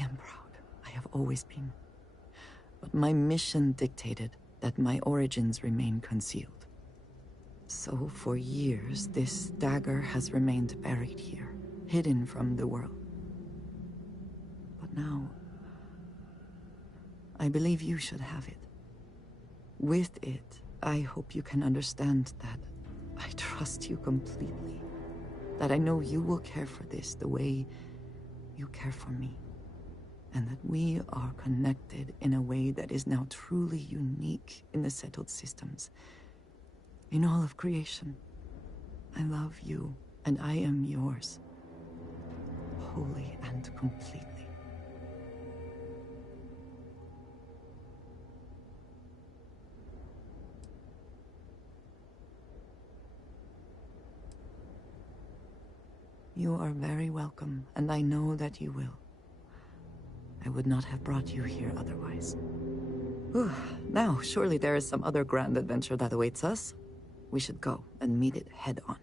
I am proud. I have always been. But my mission dictated that my origins remain concealed. So for years, this dagger has remained buried here, hidden from the world. But now, I believe you should have it. With it, I hope you can understand that I trust you completely. That I know you will care for this the way you care for me. And that we are connected in a way that is now truly unique in the settled systems. In all of creation. I love you, and I am yours. Wholly and completely. You are very welcome, and I know that you will. I would not have brought you here otherwise. Whew. Now, surely there is some other grand adventure that awaits us. We should go and meet it head on.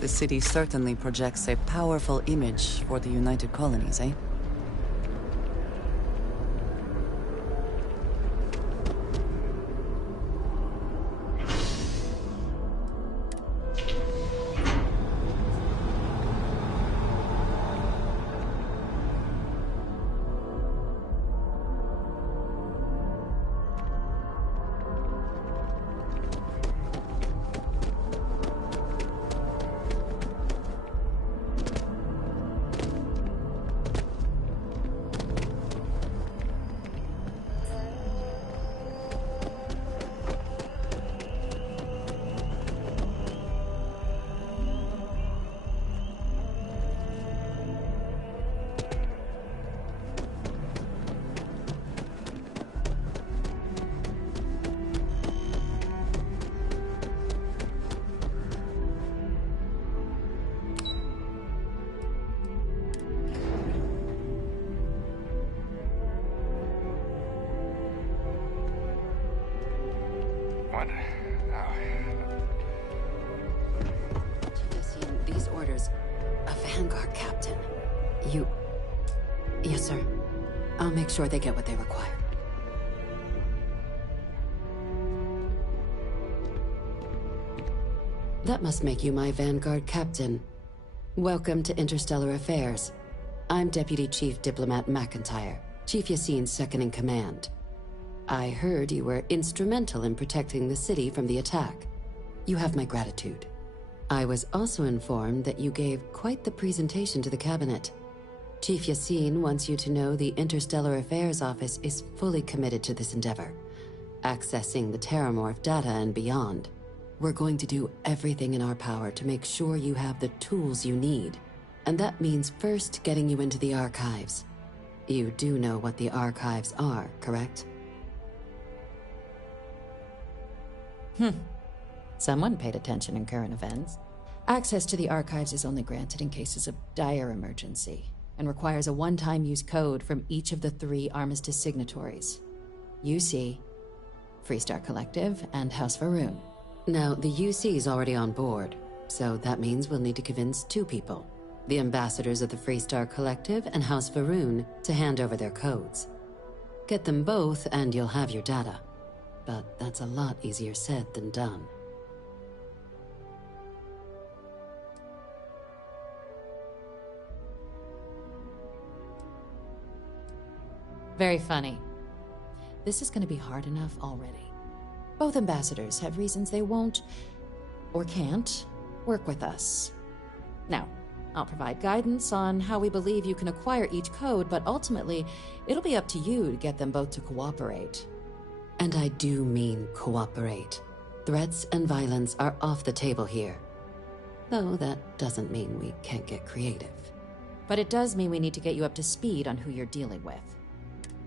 The city certainly projects a powerful image for the United Colonies, eh? What? These orders. A Vanguard captain. You... Yes, sir. I'll make sure they get what they require. That must make you my Vanguard captain. Welcome to Interstellar Affairs. I'm Deputy Chief Diplomat McIntyre, Chief Yassine's second-in-command. I heard you were instrumental in protecting the city from the attack. You have my gratitude. I was also informed that you gave quite the presentation to the cabinet. Chief Yassine wants you to know the Interstellar Affairs Office is fully committed to this endeavor, accessing the Terramorph data and beyond. We're going to do everything in our power to make sure you have the tools you need. And that means first getting you into the archives. You do know what the archives are, correct? Someone paid attention in current events. Access to the archives is only granted in cases of dire emergency, and requires a one-time use code from each of the 3 Armistice signatories. UC, Freestar Collective, and House Varun. Now, the UC is already on board, so that means we'll need to convince 2 people. The ambassadors of the Freestar Collective and House Varun to hand over their codes. Get them both and you'll have your data. But that's a lot easier said than done. Very funny. This is going to be hard enough already. Both ambassadors have reasons they won't, or can't, work with us. Now, I'll provide guidance on how we believe you can acquire each code, but ultimately, it'll be up to you to get them both to cooperate. And I do mean cooperate. Threats and violence are off the table here. Though that doesn't mean we can't get creative. But it does mean we need to get you up to speed on who you're dealing with.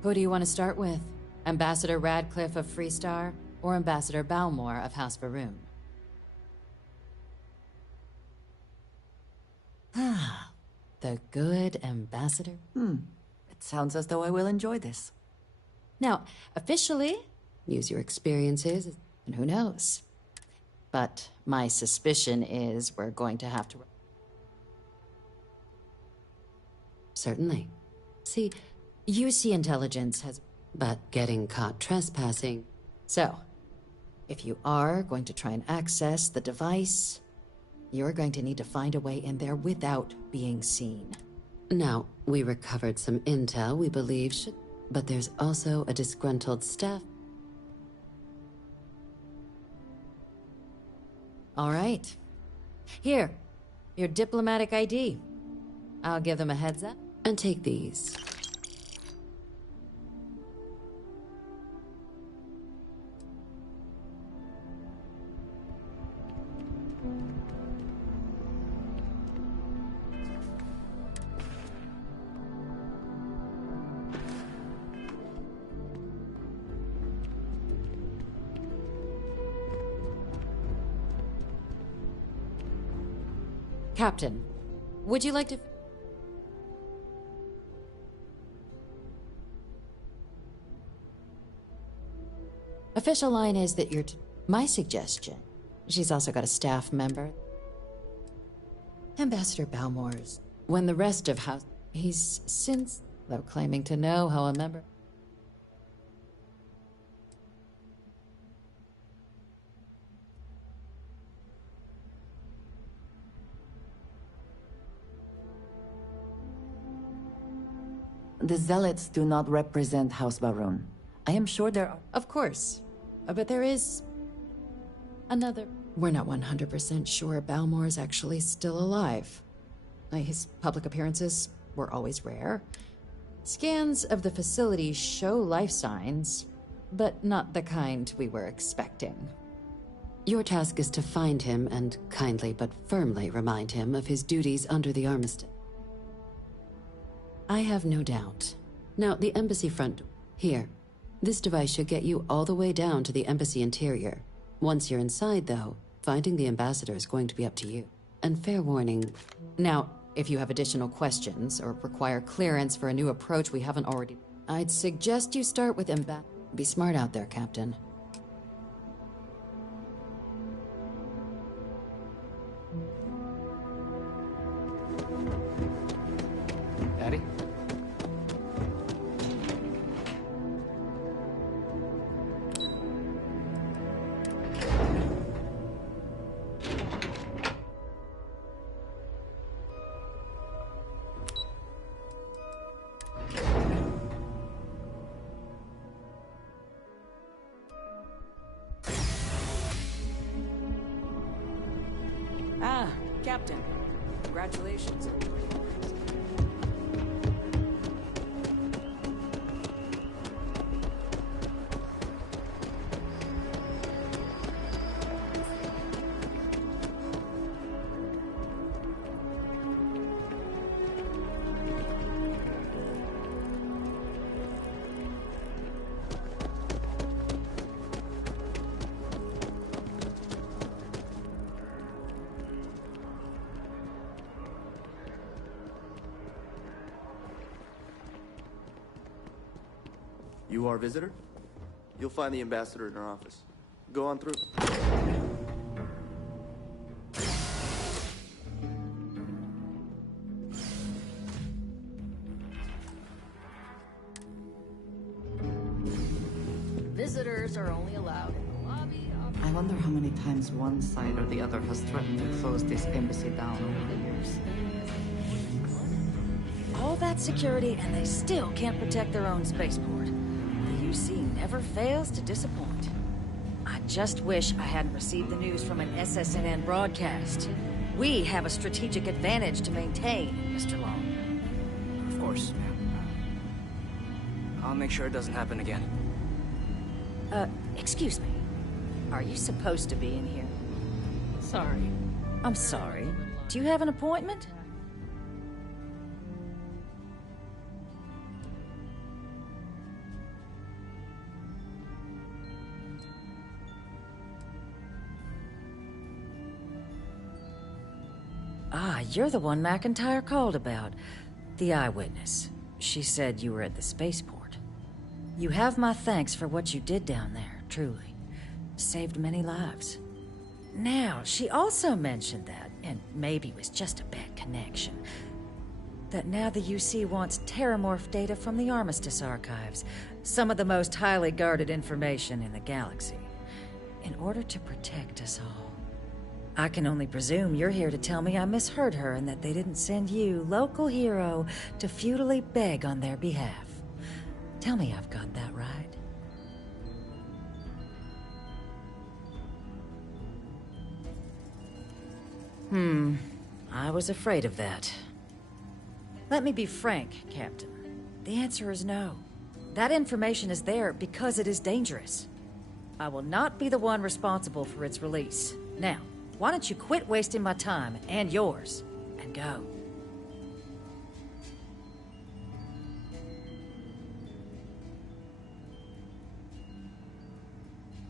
Who do you want to start with? Ambassador Radcliffe of Freestar, or Ambassador Balmore of House Varun? Ah, the good ambassador. It sounds as though I will enjoy this. Now, officially, use your experiences, and who knows? But my suspicion is we're going to have to... Certainly. See, UC intelligence has... But getting caught trespassing... So, if you are going to try and access the device, you're going to need to find a way in there without being seen. Now, we recovered some intel we believe should... But there's also a disgruntled staff... All right. Here, your diplomatic ID. I'll give them a heads up. And take these. Captain, would you like to... Official line is that you're... My suggestion. She's also got a staff member. Ambassador Balmore's. When the rest of House... He's since... Though claiming to know how a member... The Zealots do not represent House Varun. I am sure there are... Of course. But there is... another... We're not 100% sure Balmore is actually still alive. His public appearances were always rare. Scans of the facility show life signs, but not the kind we were expecting. Your task is to find him and kindly but firmly remind him of his duties under the Armistice. I have no doubt. Now, the embassy front... Here. This device should get you all the way down to the embassy interior. Once you're inside, though, finding the ambassador is going to be up to you. And fair warning... Now, if you have additional questions or require clearance for a new approach we haven't already... I'd suggest you start with Be smart out there, Captain. Daddy? Ah, Captain. Congratulations. You our visitor? You'll find the ambassador in her office. Go on through. Visitors are only allowed in the lobby. I wonder how many times one side or the other has threatened to close this embassy down over the years. All that security, and they still can't protect their own spaceport. The UC never fails to disappoint. I just wish I hadn't received the news from an SSNN broadcast. We have a strategic advantage to maintain, Mr. Long. Of course, ma'am. I'll make sure it doesn't happen again. Excuse me. Are you supposed to be in here? Sorry. I'm sorry. Do you have an appointment? Ah, you're the one McIntyre called about. The eyewitness. She said you were at the spaceport. You have my thanks for what you did down there, truly. Saved many lives. Now, she also mentioned that, and maybe it was just a bad connection, that now the UC wants terramorph data from the Armistice archives, some of the most highly guarded information in the galaxy, in order to protect us all. I can only presume you're here to tell me I misheard her and that they didn't send you, local hero, to futilely beg on their behalf. Tell me I've got that right. I was afraid of that. Let me be frank, Captain. The answer is no. That information is there because it is dangerous. I will not be the one responsible for its release. Now, why don't you quit wasting my time and yours, and go?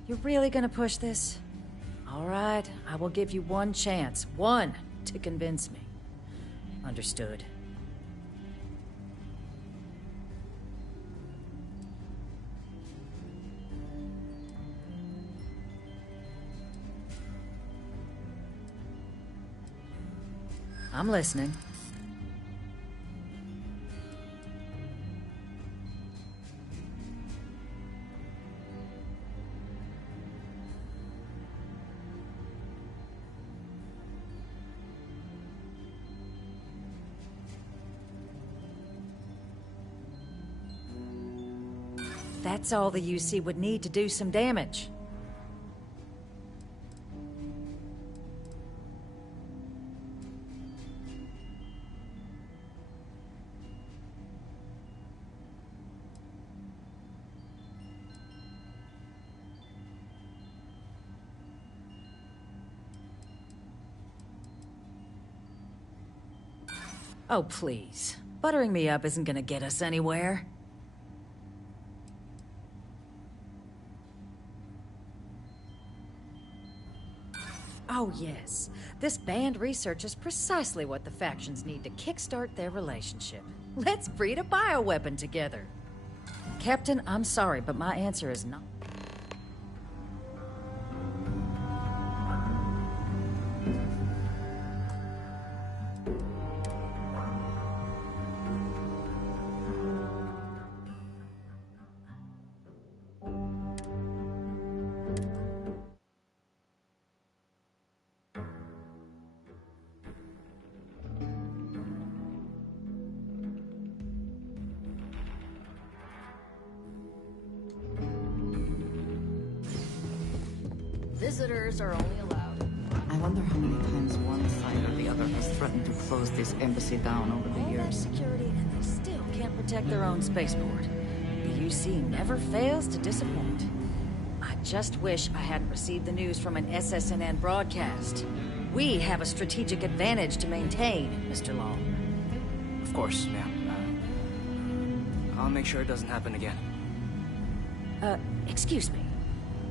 You're really gonna push this? All right, I will give you one chance. One to convince me. Understood. I'm listening. That's all the UC would need to do some damage. Oh, please. Buttering me up isn't gonna get us anywhere. Oh, yes. This banned research is precisely what the factions need to kickstart their relationship. Let's breed a bioweapon together. Captain, I'm sorry, but my answer is no. Visitors are only allowed. I wonder how many times one side or the other has threatened to close this embassy down over the All that years. security, and they still can't protect their own spaceport. The UC never fails to disappoint. I just wish I hadn't received the news from an SSNN broadcast. We have a strategic advantage to maintain, Mr. Long. Of course, ma'am. I'll make sure it doesn't happen again. Excuse me.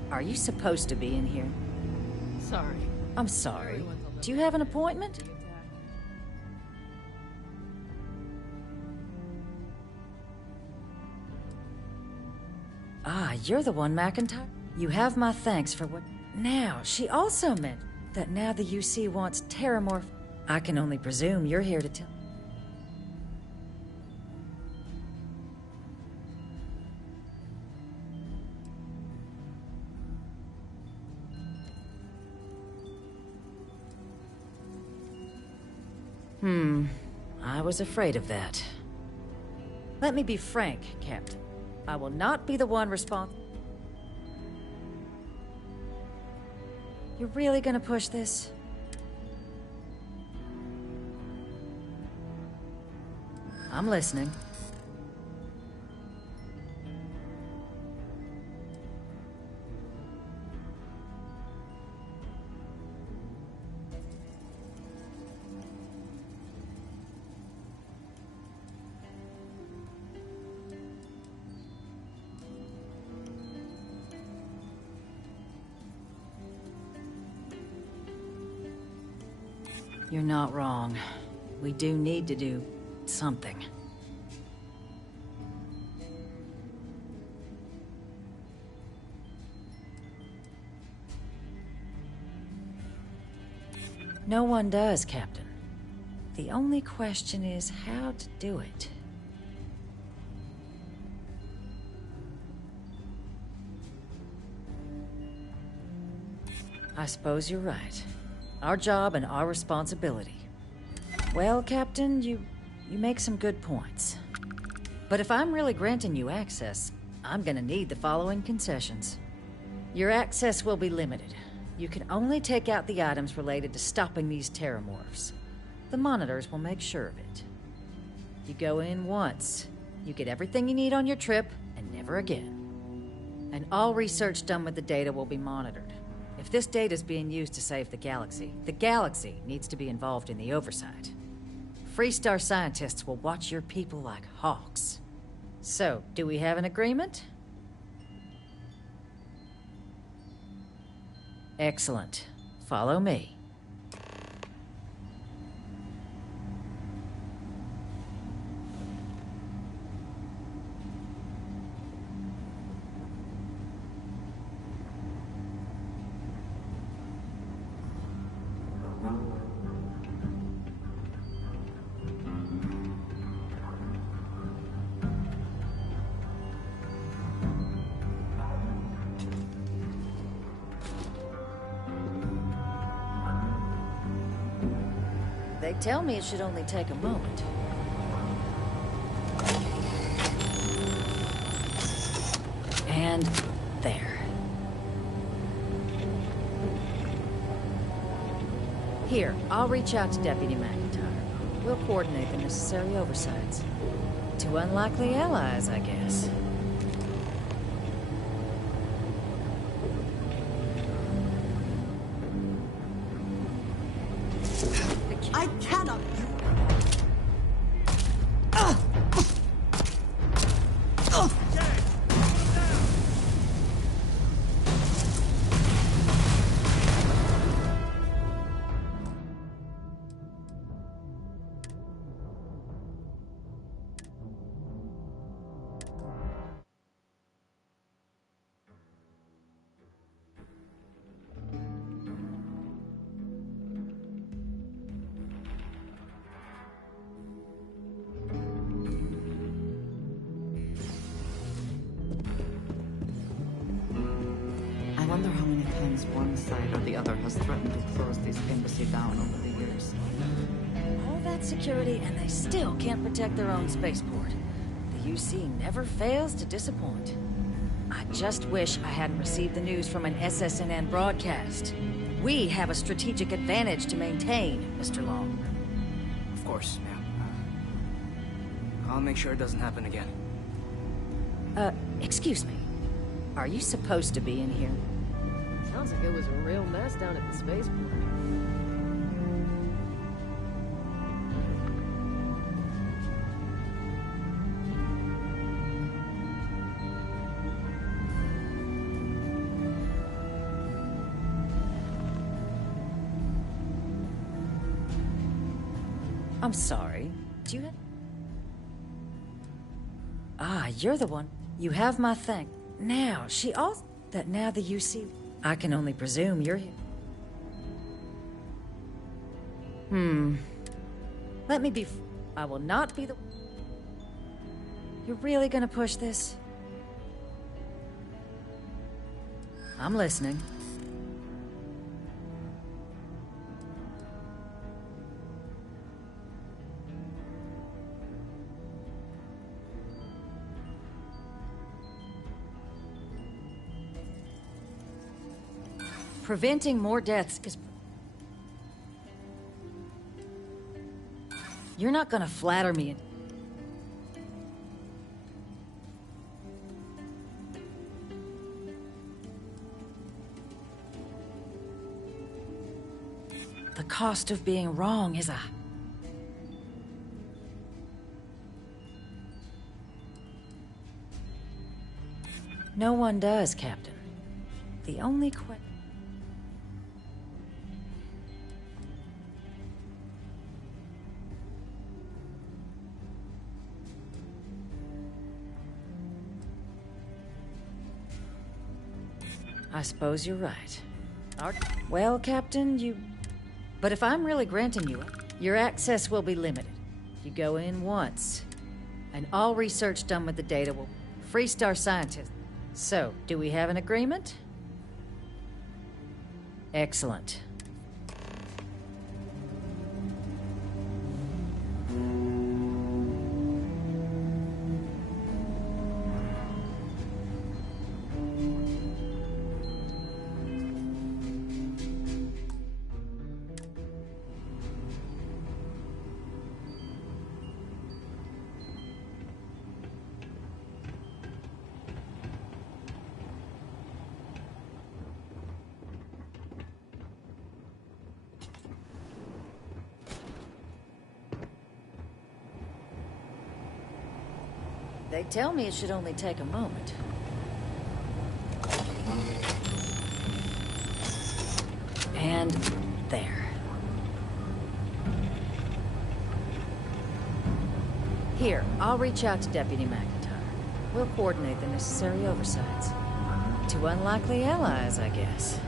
Are you supposed to be in here? Sorry. I'm sorry. Do you have an appointment? Ah, you're the one, McIntyre? You have my thanks for what... Now, she also meant that now the UC wants Terramorph. I can only presume you're here to tell... I was afraid of that. Let me be frank, Captain. I will not be the one responsible. You're really gonna push this? I'm listening. You're not wrong. We do need to do something. No one does, Captain. The only question is how to do it. I suppose you're right. Our job and our responsibility. Well, Captain, you make some good points. But if I'm really granting you access, I'm gonna need the following concessions. Your access will be limited. You can only take out the items related to stopping these terramorphs. The monitors will make sure of it. You go in once, you get everything you need on your trip, and never again. And all research done with the data will be monitored. If this data is being used to save the galaxy needs to be involved in the oversight. Freestar scientists will watch your people like hawks. So, do we have an agreement? Excellent. Follow me. They tell me it should only take a moment. And there. Here, I'll reach out to Deputy McIntyre. We'll coordinate the necessary oversights. Two unlikely allies, I guess. I cannot. I wonder how many times one side or the other has threatened to close this embassy down over the years. All that security, and they still can't protect their own spaceport. The UC never fails to disappoint. I just wish I hadn't received the news from an SSNN broadcast. We have a strategic advantage to maintain, Mr. Long. Of course, ma'am. I'll make sure it doesn't happen again. Excuse me. Are you supposed to be in here? Sounds like it was a real mess down at the spaceport. I'm sorry. Do you have... Ah, you're the one. You have my thanks. now, she also... That now the UC... I can only presume you're here. Let me be... I will not be the... You're really gonna push this? I'm listening. Preventing more deaths is... You're not gonna flatter me. The cost of being wrong is a... No one does, Captain. The only question... I suppose you're right. Well, Captain, you... But if I'm really granting you it, your access will be limited. You go in once, and all research done with the data will freestar scientists. So, do we have an agreement? Excellent. They tell me it should only take a moment. And there. Here, I'll reach out to Deputy McIntyre. We'll coordinate the necessary oversights. Two unlikely allies, I guess.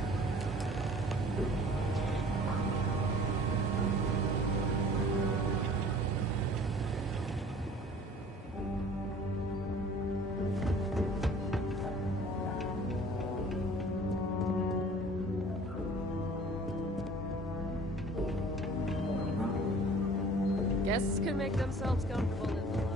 Guests can make themselves comfortable in the lobby.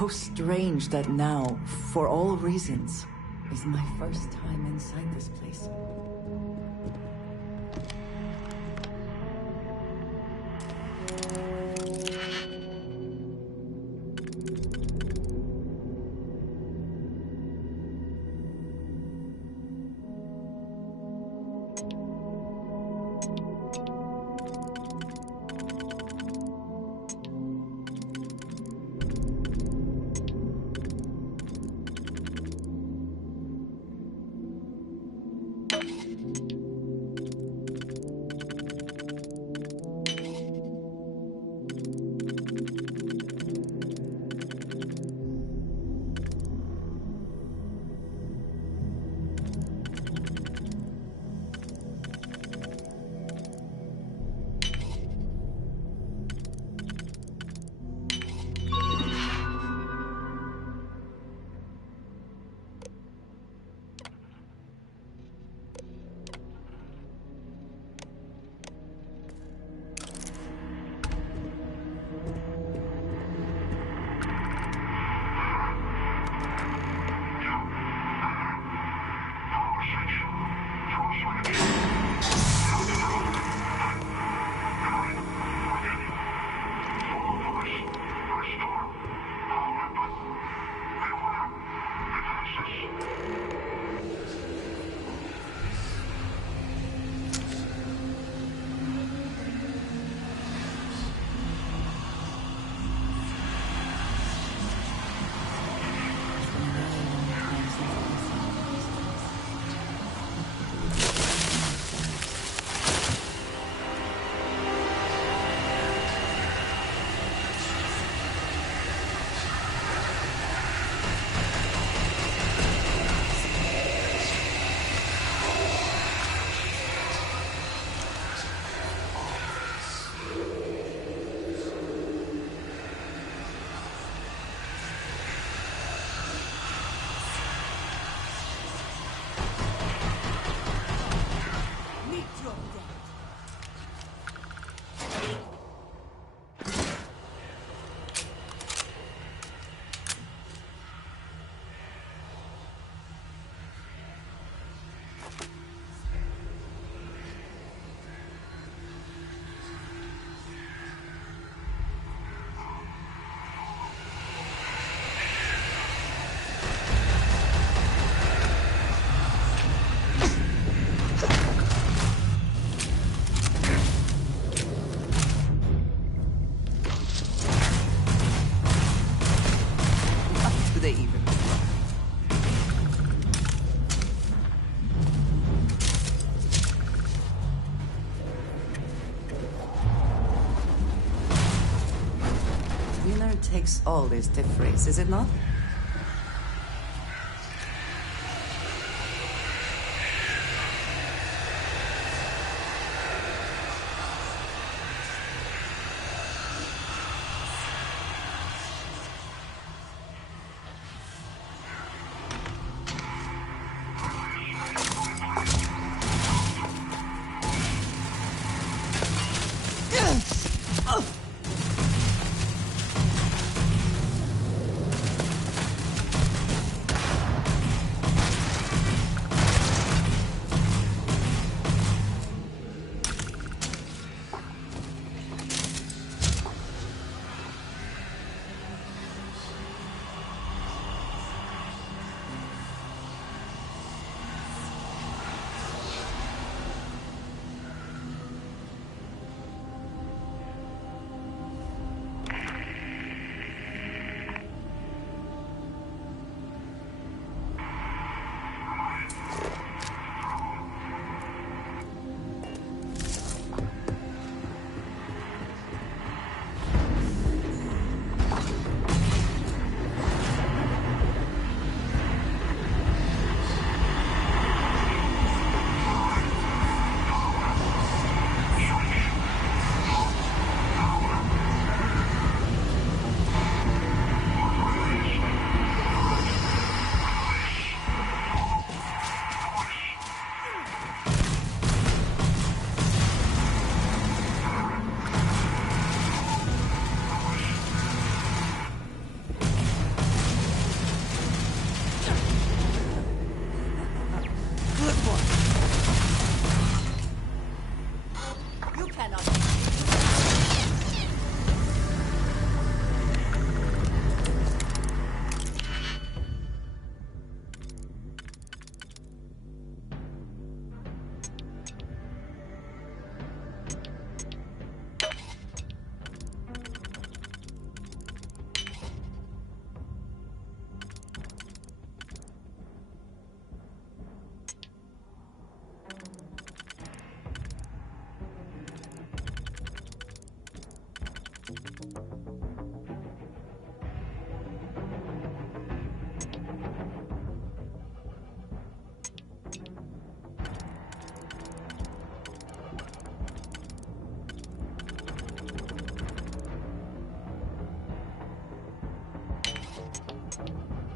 So strange that now, for all reasons, is my first time inside this place. Takes all this to phrase, is it not?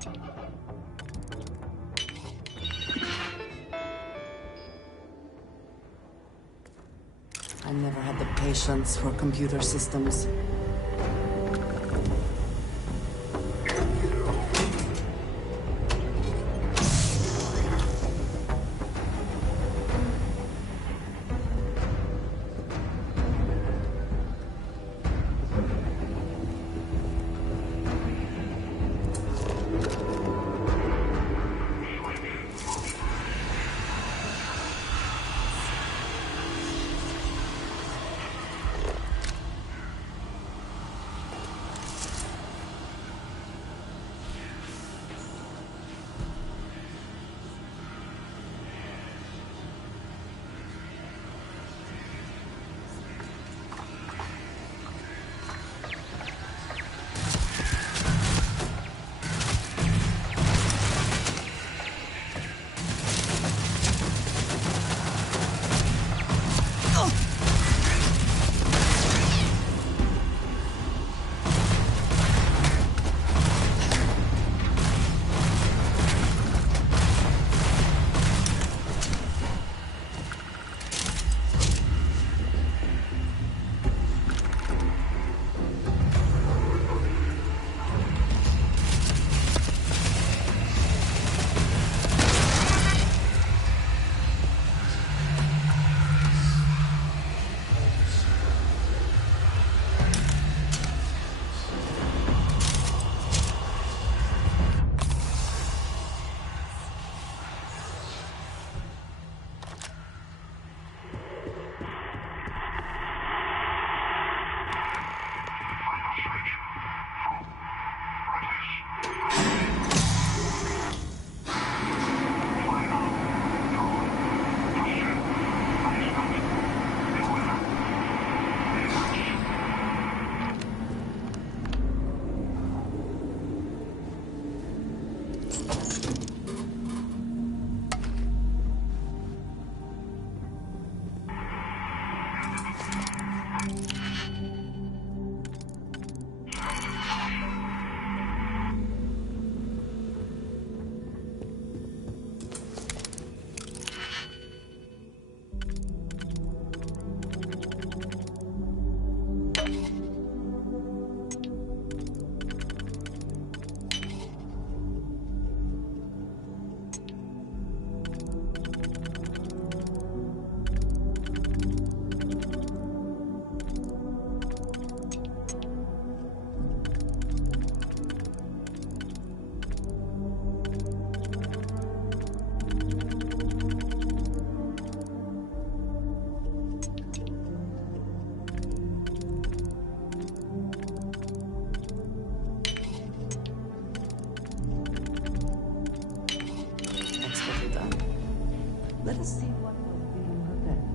I never had the patience for computer systems. Let us see what was being prepared.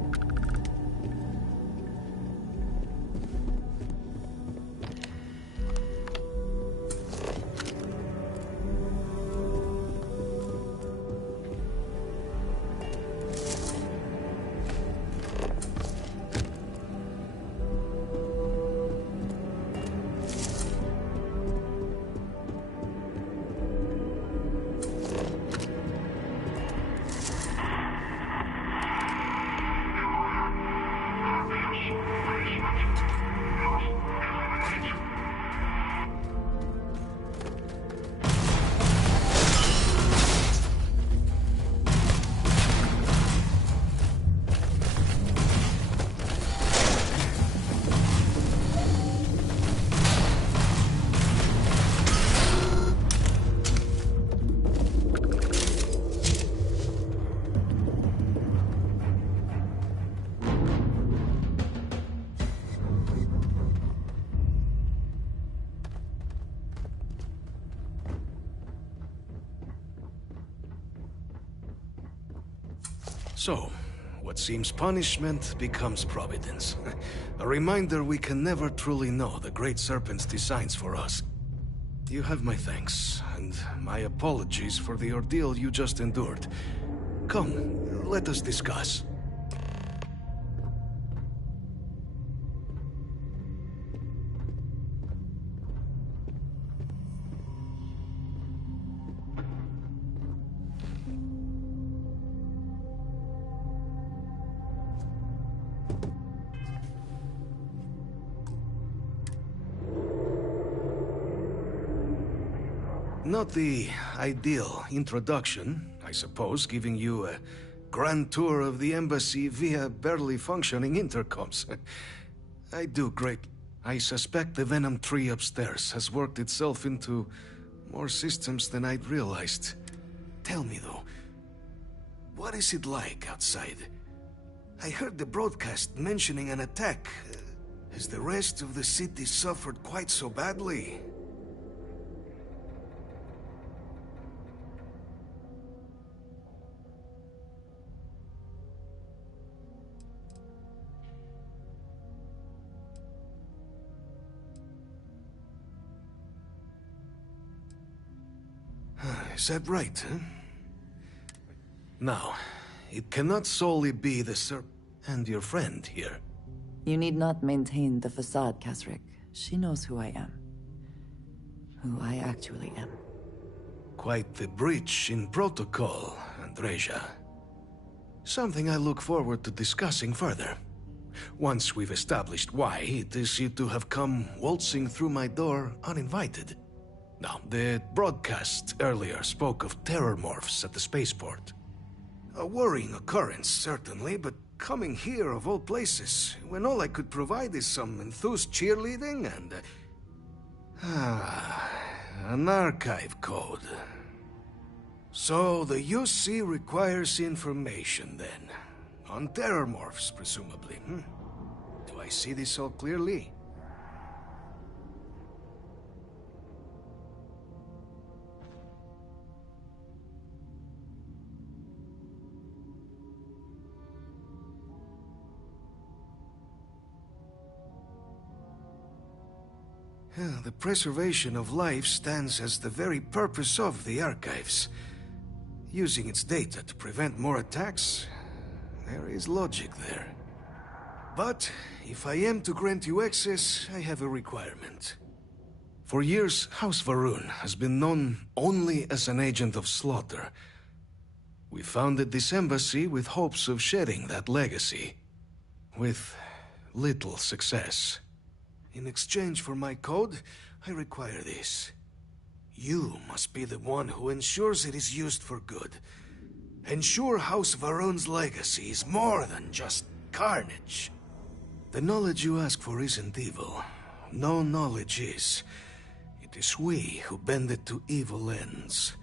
So, what seems punishment becomes providence. A reminder we can never truly know the Great Serpent's designs for us. You have my thanks, and my apologies for the ordeal you just endured. Come, let us discuss. Not the ideal introduction, I suppose, giving you a grand tour of the embassy via barely functioning intercoms. I do great. I suspect the Venom tree upstairs has worked itself into more systems than I'd realized. Tell me though, what is it like outside? I heard the broadcast mentioning an attack. Has the rest of the city suffered quite so badly? Is that right, huh? Now, it cannot solely be the and your friend here. You need not maintain the facade, Kasryk. She knows who I am. Who I actually am. Quite the breach in protocol, Andreja. Something I look forward to discussing further. Once we've established why it is you to have come waltzing through my door uninvited. Now, the broadcast earlier spoke of terror morphs at the spaceport. A worrying occurrence, certainly, but coming here of all places, when all I could provide is some enthused cheerleading and... an archive code. So the UC requires information, then. On terror morphs, presumably, hmm? Do I see this all clearly? The preservation of life stands as the very purpose of the archives. Using its data to prevent more attacks, there is logic there. But if I am to grant you access, I have a requirement. For years, House Varun has been known only as an agent of slaughter. We founded this embassy with hopes of shedding that legacy. With little success. In exchange for my code, I require this. You must be the one who ensures it is used for good. Ensure House Varun's legacy is more than just carnage. The knowledge you ask for isn't evil. No knowledge is. It is we who bend it to evil ends.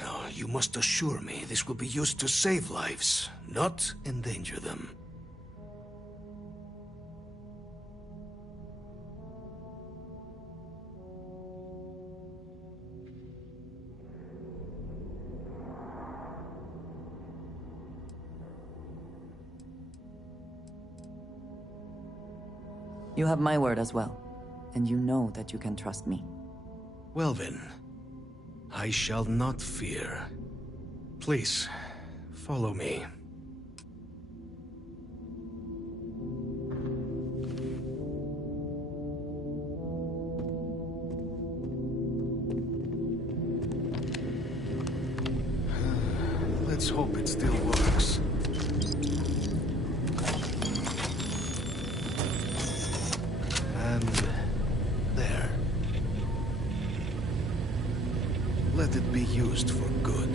Now, you must assure me this will be used to save lives, not endanger them. You have my word as well, and you know that you can trust me. Well then, I shall not fear. Please, follow me. Let's hope it still works. And there. Let it be used for good.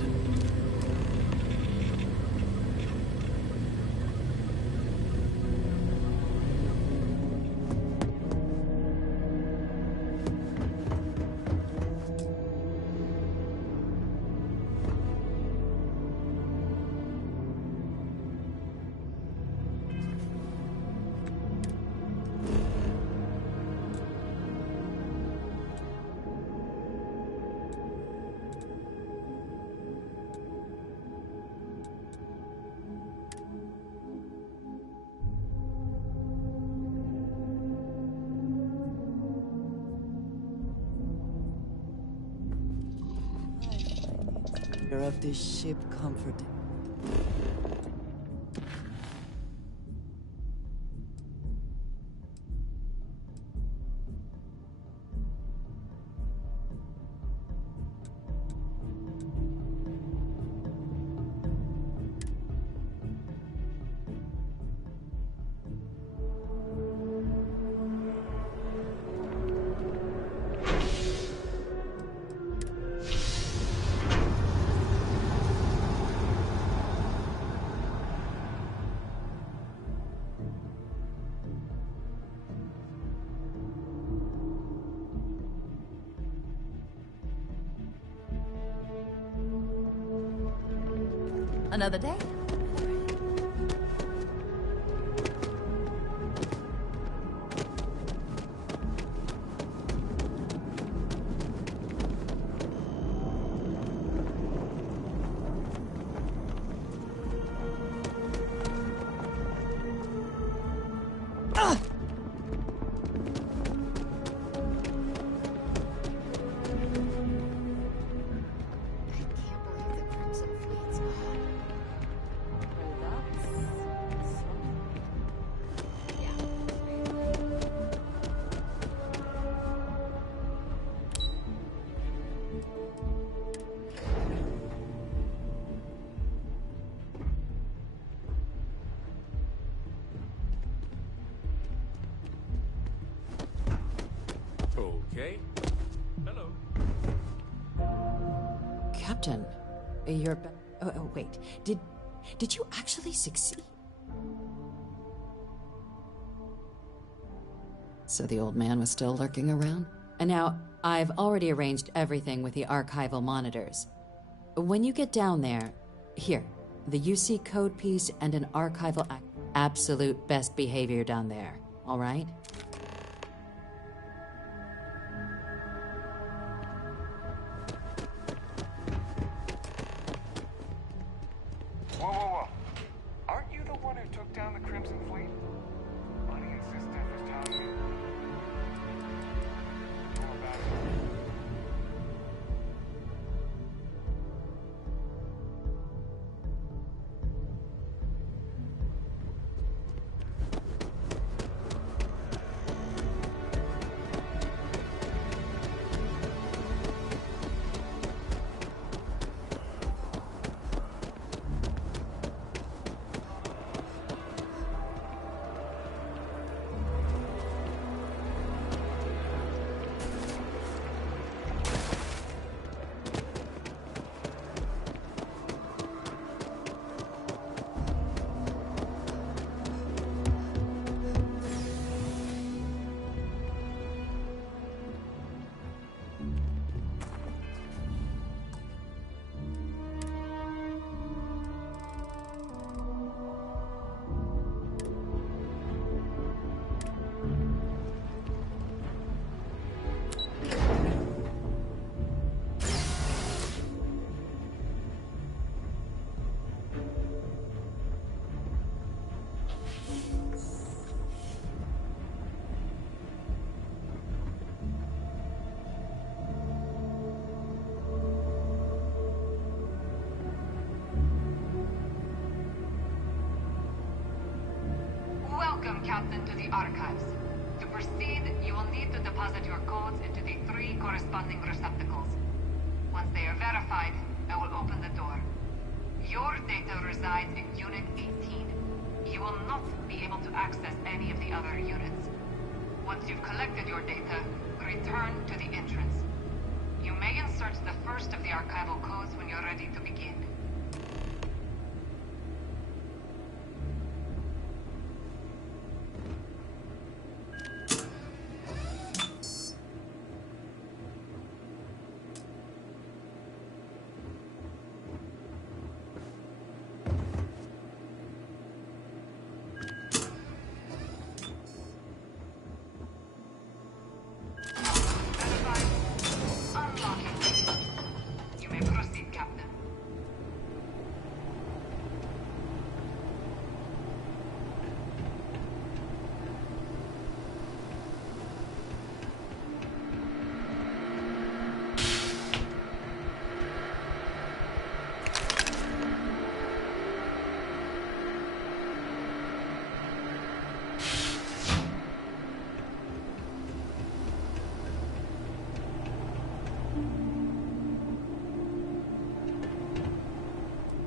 Of this ship comforting. Another day. Okay. Hello. Captain, you're... Oh, wait. Did you actually succeed? So the old man was still lurking around? And now, I've already arranged everything with the archival monitors. When you get down there, here, the UC code piece and an archival absolute best behavior down there, all right? Whoa, whoa, whoa. Aren't you the one who took down the Crimson Fleet? Bunny and Sis Steph was telling me. All about it. Welcome, Captain, to the Archives. To proceed, you will need to deposit your codes into the 3 corresponding receptacles. Once they are verified, I will open the door. Your data resides in Unit 18. You will not be able to access any of the other units. Once you've collected your data, return to the entrance. You may insert the first of the archival codes when you're ready to begin. You may proceed, Captain.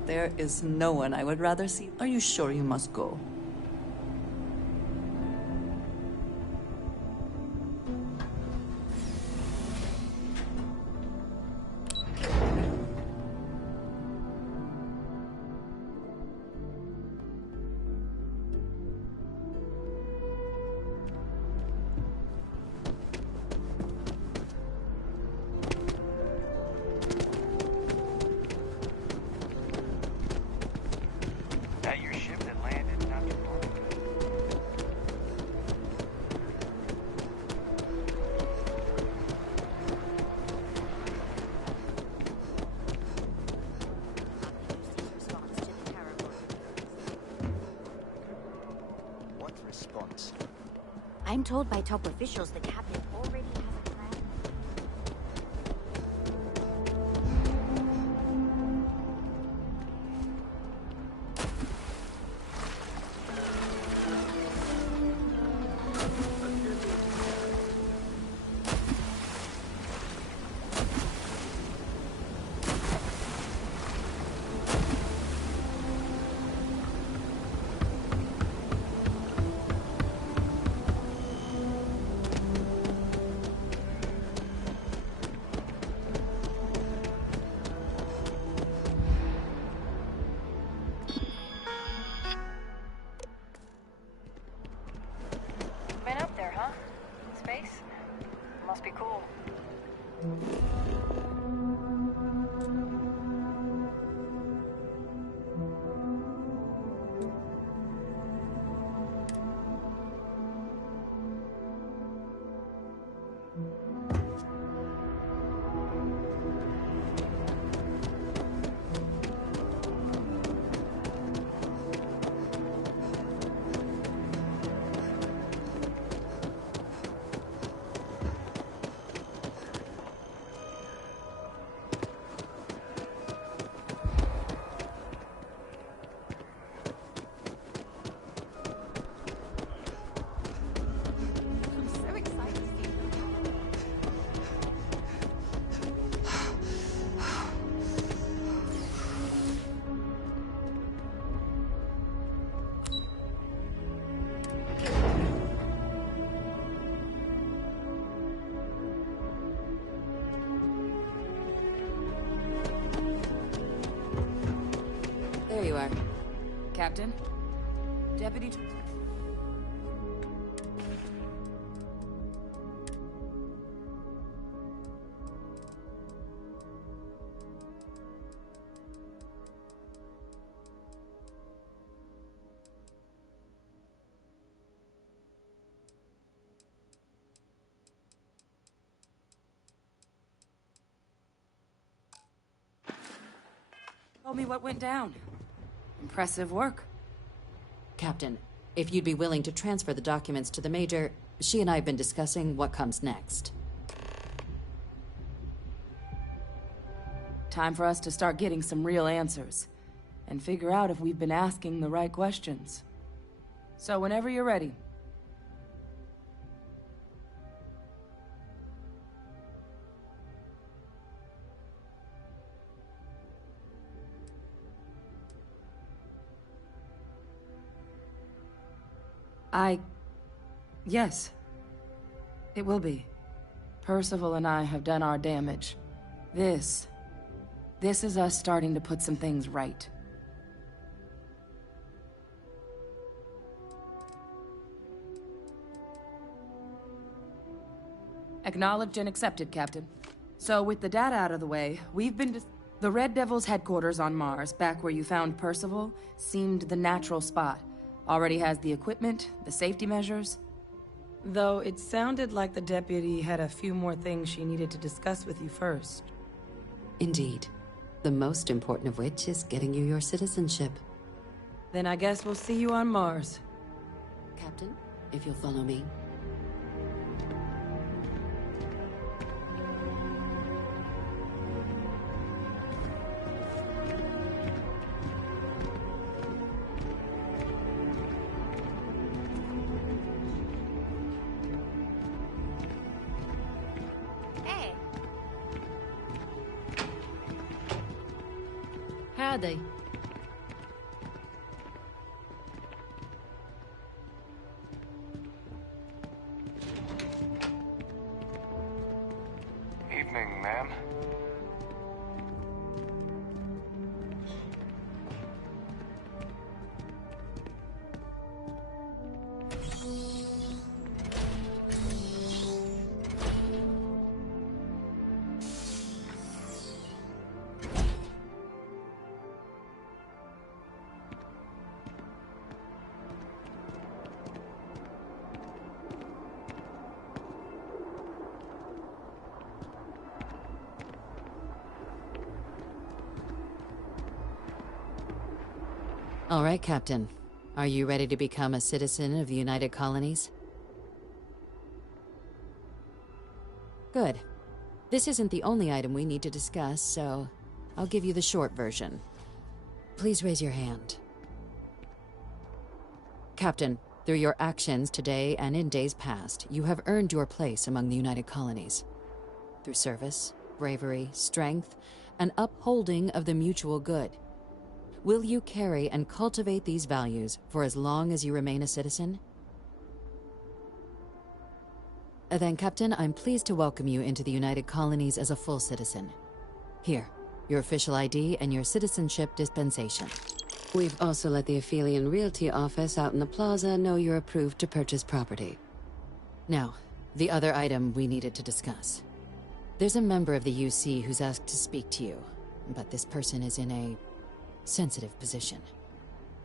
There is no one I would rather see. Are you sure you must go? I'm told by top officials the captain already has a plan. Been up there, huh? Space? Must be cool. I'm so excited to see you. There you are. Captain? Deputy... Tell me what went down. Impressive work. Captain, if you'd be willing to transfer the documents to the Major, she and I have been discussing what comes next. Time for us to start getting some real answers. And figure out if we've been asking the right questions. So whenever you're ready. Yes. It will be. Percival and I have done our damage. This is us starting to put some things right. Acknowledged and accepted, Captain. So with the data out of the way, we've been the Red Devil's headquarters on Mars, back where you found Percival, seemed the natural spot. Already has the equipment, the safety measures. Though it sounded like the deputy had a few more things she needed to discuss with you first. Indeed. The most important of which is getting you your citizenship. Then I guess we'll see you on Mars. Captain, if you'll follow me. Hey. Howdy. Evening, ma'am. All right, Captain. Are you ready to become a citizen of the United Colonies? Good. This isn't the only item we need to discuss, so I'll give you the short version. Please raise your hand. Captain, through your actions today and in days past, you have earned your place among the United Colonies. Through service, bravery, strength, and upholding of the mutual good. Will you carry and cultivate these values for as long as you remain a citizen? Then, Captain, I'm pleased to welcome you into the United Colonies as a full citizen. Here, your official ID and your citizenship dispensation. We've also let the Aphelion Realty office out in the plaza know you're approved to purchase property. Now, the other item we needed to discuss. There's a member of the UC who's asked to speak to you, but this person is in a sensitive position.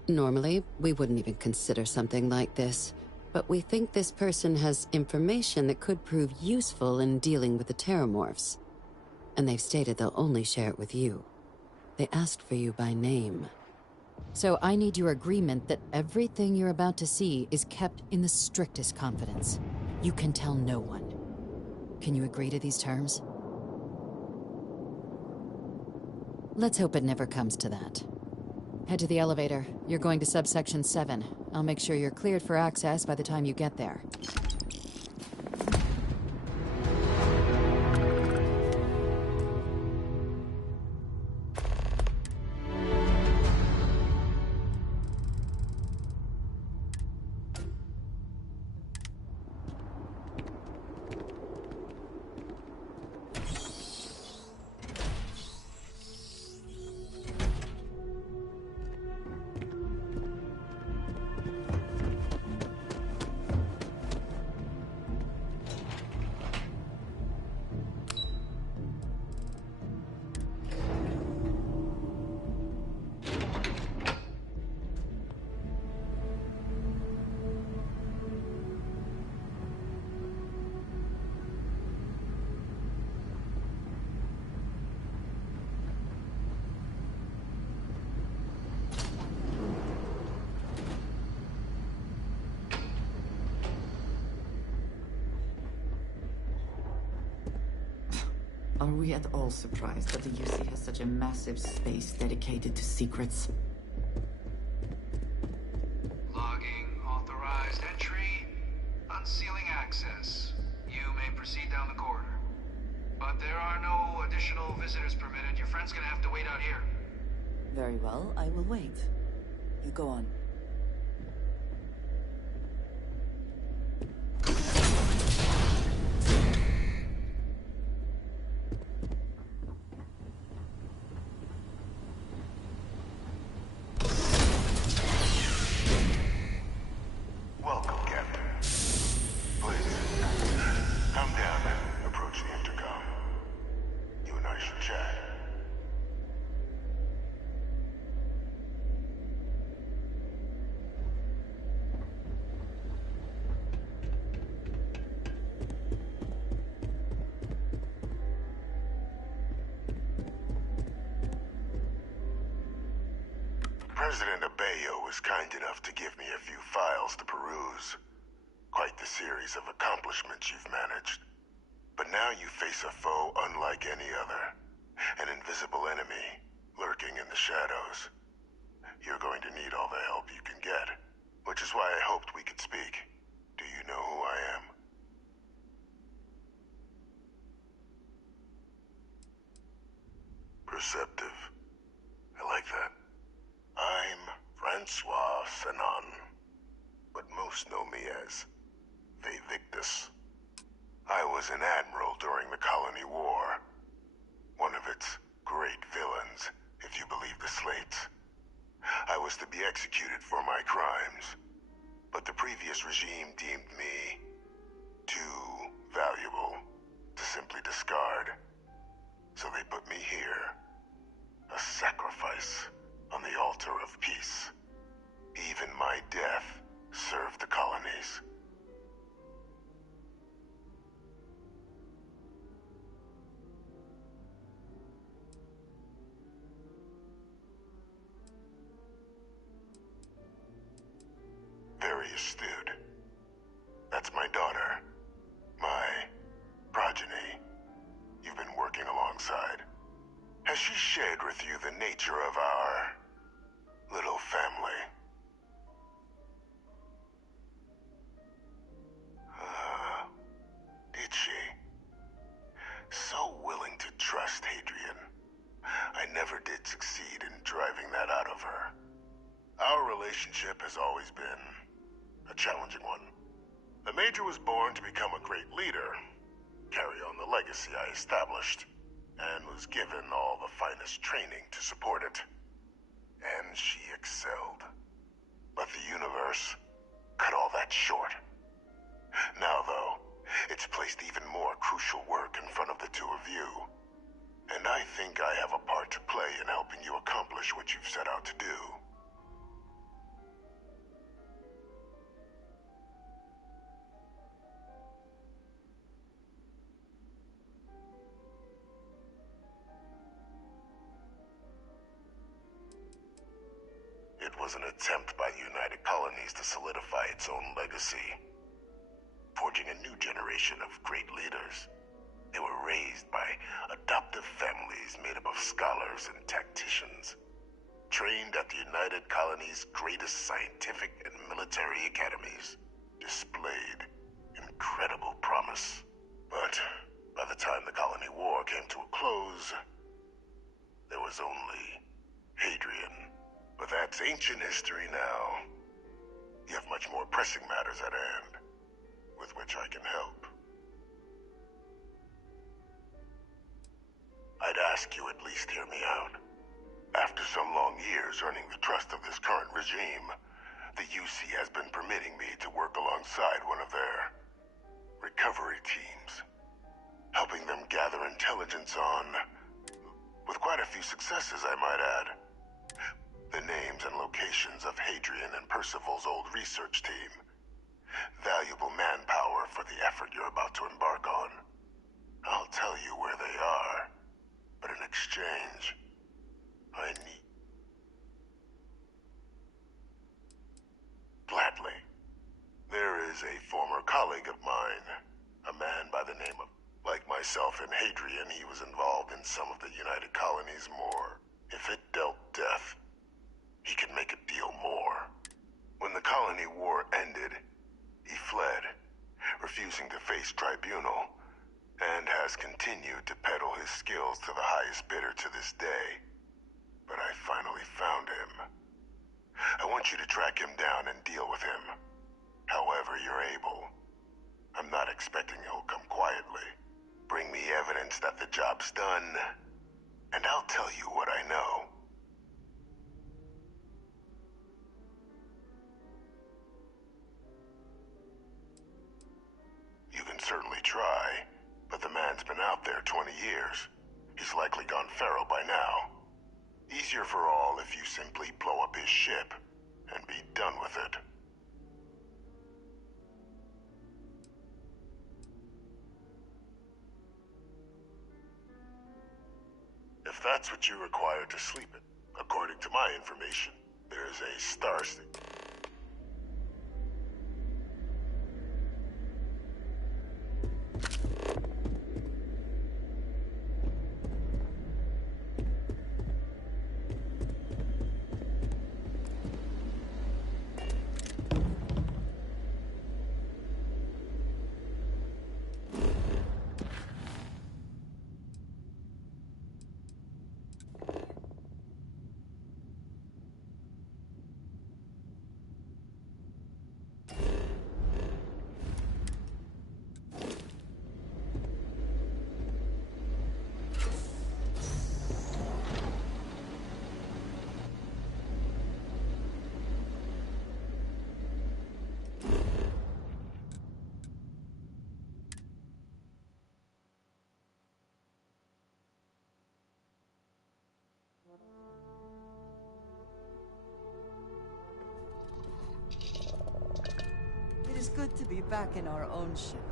Normally, we wouldn't even consider something like this, but we think this person has information that could prove useful in dealing with the Terramorphs. And they've stated they'll only share it with you. They asked for you by name. So I need your agreement that everything you're about to see is kept in the strictest confidence. You can tell no one. Can you agree to these terms? Let's hope it never comes to that. Head to the elevator. You're going to subsection 7. I'll make sure you're cleared for access by the time you get there. Are we at all surprised that the UC has such a massive space dedicated to secrets? Logging authorized entry. Unsealing access. You may proceed down the corridor. But there are no additional visitors permitted. Your friend's gonna have to wait out here. Very well, I will wait. You go on. Welcome, Captain. Please, come down and approach the intercom. You and I should chat. President Abeyo was kind enough to give me a few files to peruse. Quite the series of accomplishments you've managed. But now you face a foe unlike any other. An invisible enemy, lurking in the shadows. You're going to need all the help you can get. Which is why I hoped we could speak. Do you know who I am? Perceptive. I like that. I'm Francois Sanon, but most know me as Victus. I was an admiral during the Colony War. One of its great villains, if you believe the slates. I was to be executed for my crimes, but the previous regime deemed me too valuable to simply discard. So they put me here, a sacrifice on the altar of peace. Even my death served the colonies. Very astute. That's my daughter. My progeny. with you the nature of our little family. Did she? So willing to trust Hadrian. I never did succeed in driving that out of her. Our relationship has always been a challenging one. The Major was born to become a great leader, carry on the legacy I established, and was given all the finest training to support it. And she excelled. But the universe cut all that short. Now, though, it's placed even more crucial work in front of the two of you. And I think I have a part to play in helping you accomplish what you've set out to do. It was an attempt by the United Colonies to solidify its own legacy, forging a new generation of great leaders. They were raised by adoptive families made up of scholars and tacticians, trained at the United Colonies' greatest scientific and military academies, displayed incredible promise. But by the time the Colony War came to a close, there was only Hadrian. But that's ancient history now. You have much more pressing matters at hand, with which I can help. I'd ask you at least hear me out. After some long years earning the trust of this current regime, the UC has been permitting me to work alongside one of their recovery teams, helping them gather intelligence on, with quite a few successes I might add, the names and locations of Hadrian and Percival's old research team. Valuable manpower for the effort you're about to embark on. I'll tell you where they are, but in exchange, I need... Gladly. There is a former colleague of mine, a man by the name of... Like myself and Hadrian, he was involved in some of the United Colonies' more. If it dealt death, he could make a deal more. When the Colony War ended, he fled, refusing to face tribunal, and has continued to peddle his skills to the highest bidder to this day. But I finally found him. I want you to track him down and deal with him, however you're able. I'm not expecting he'll come quietly. Bring me evidence that the job's done, and I'll tell you what I know. You can certainly try, but the man's been out there 20 years. He's likely gone feral by now. Easier for all if you simply blow up his ship and be done with it. If that's what you require to sleep in, according to my information, there's a star station. It is good to be back in our own ship.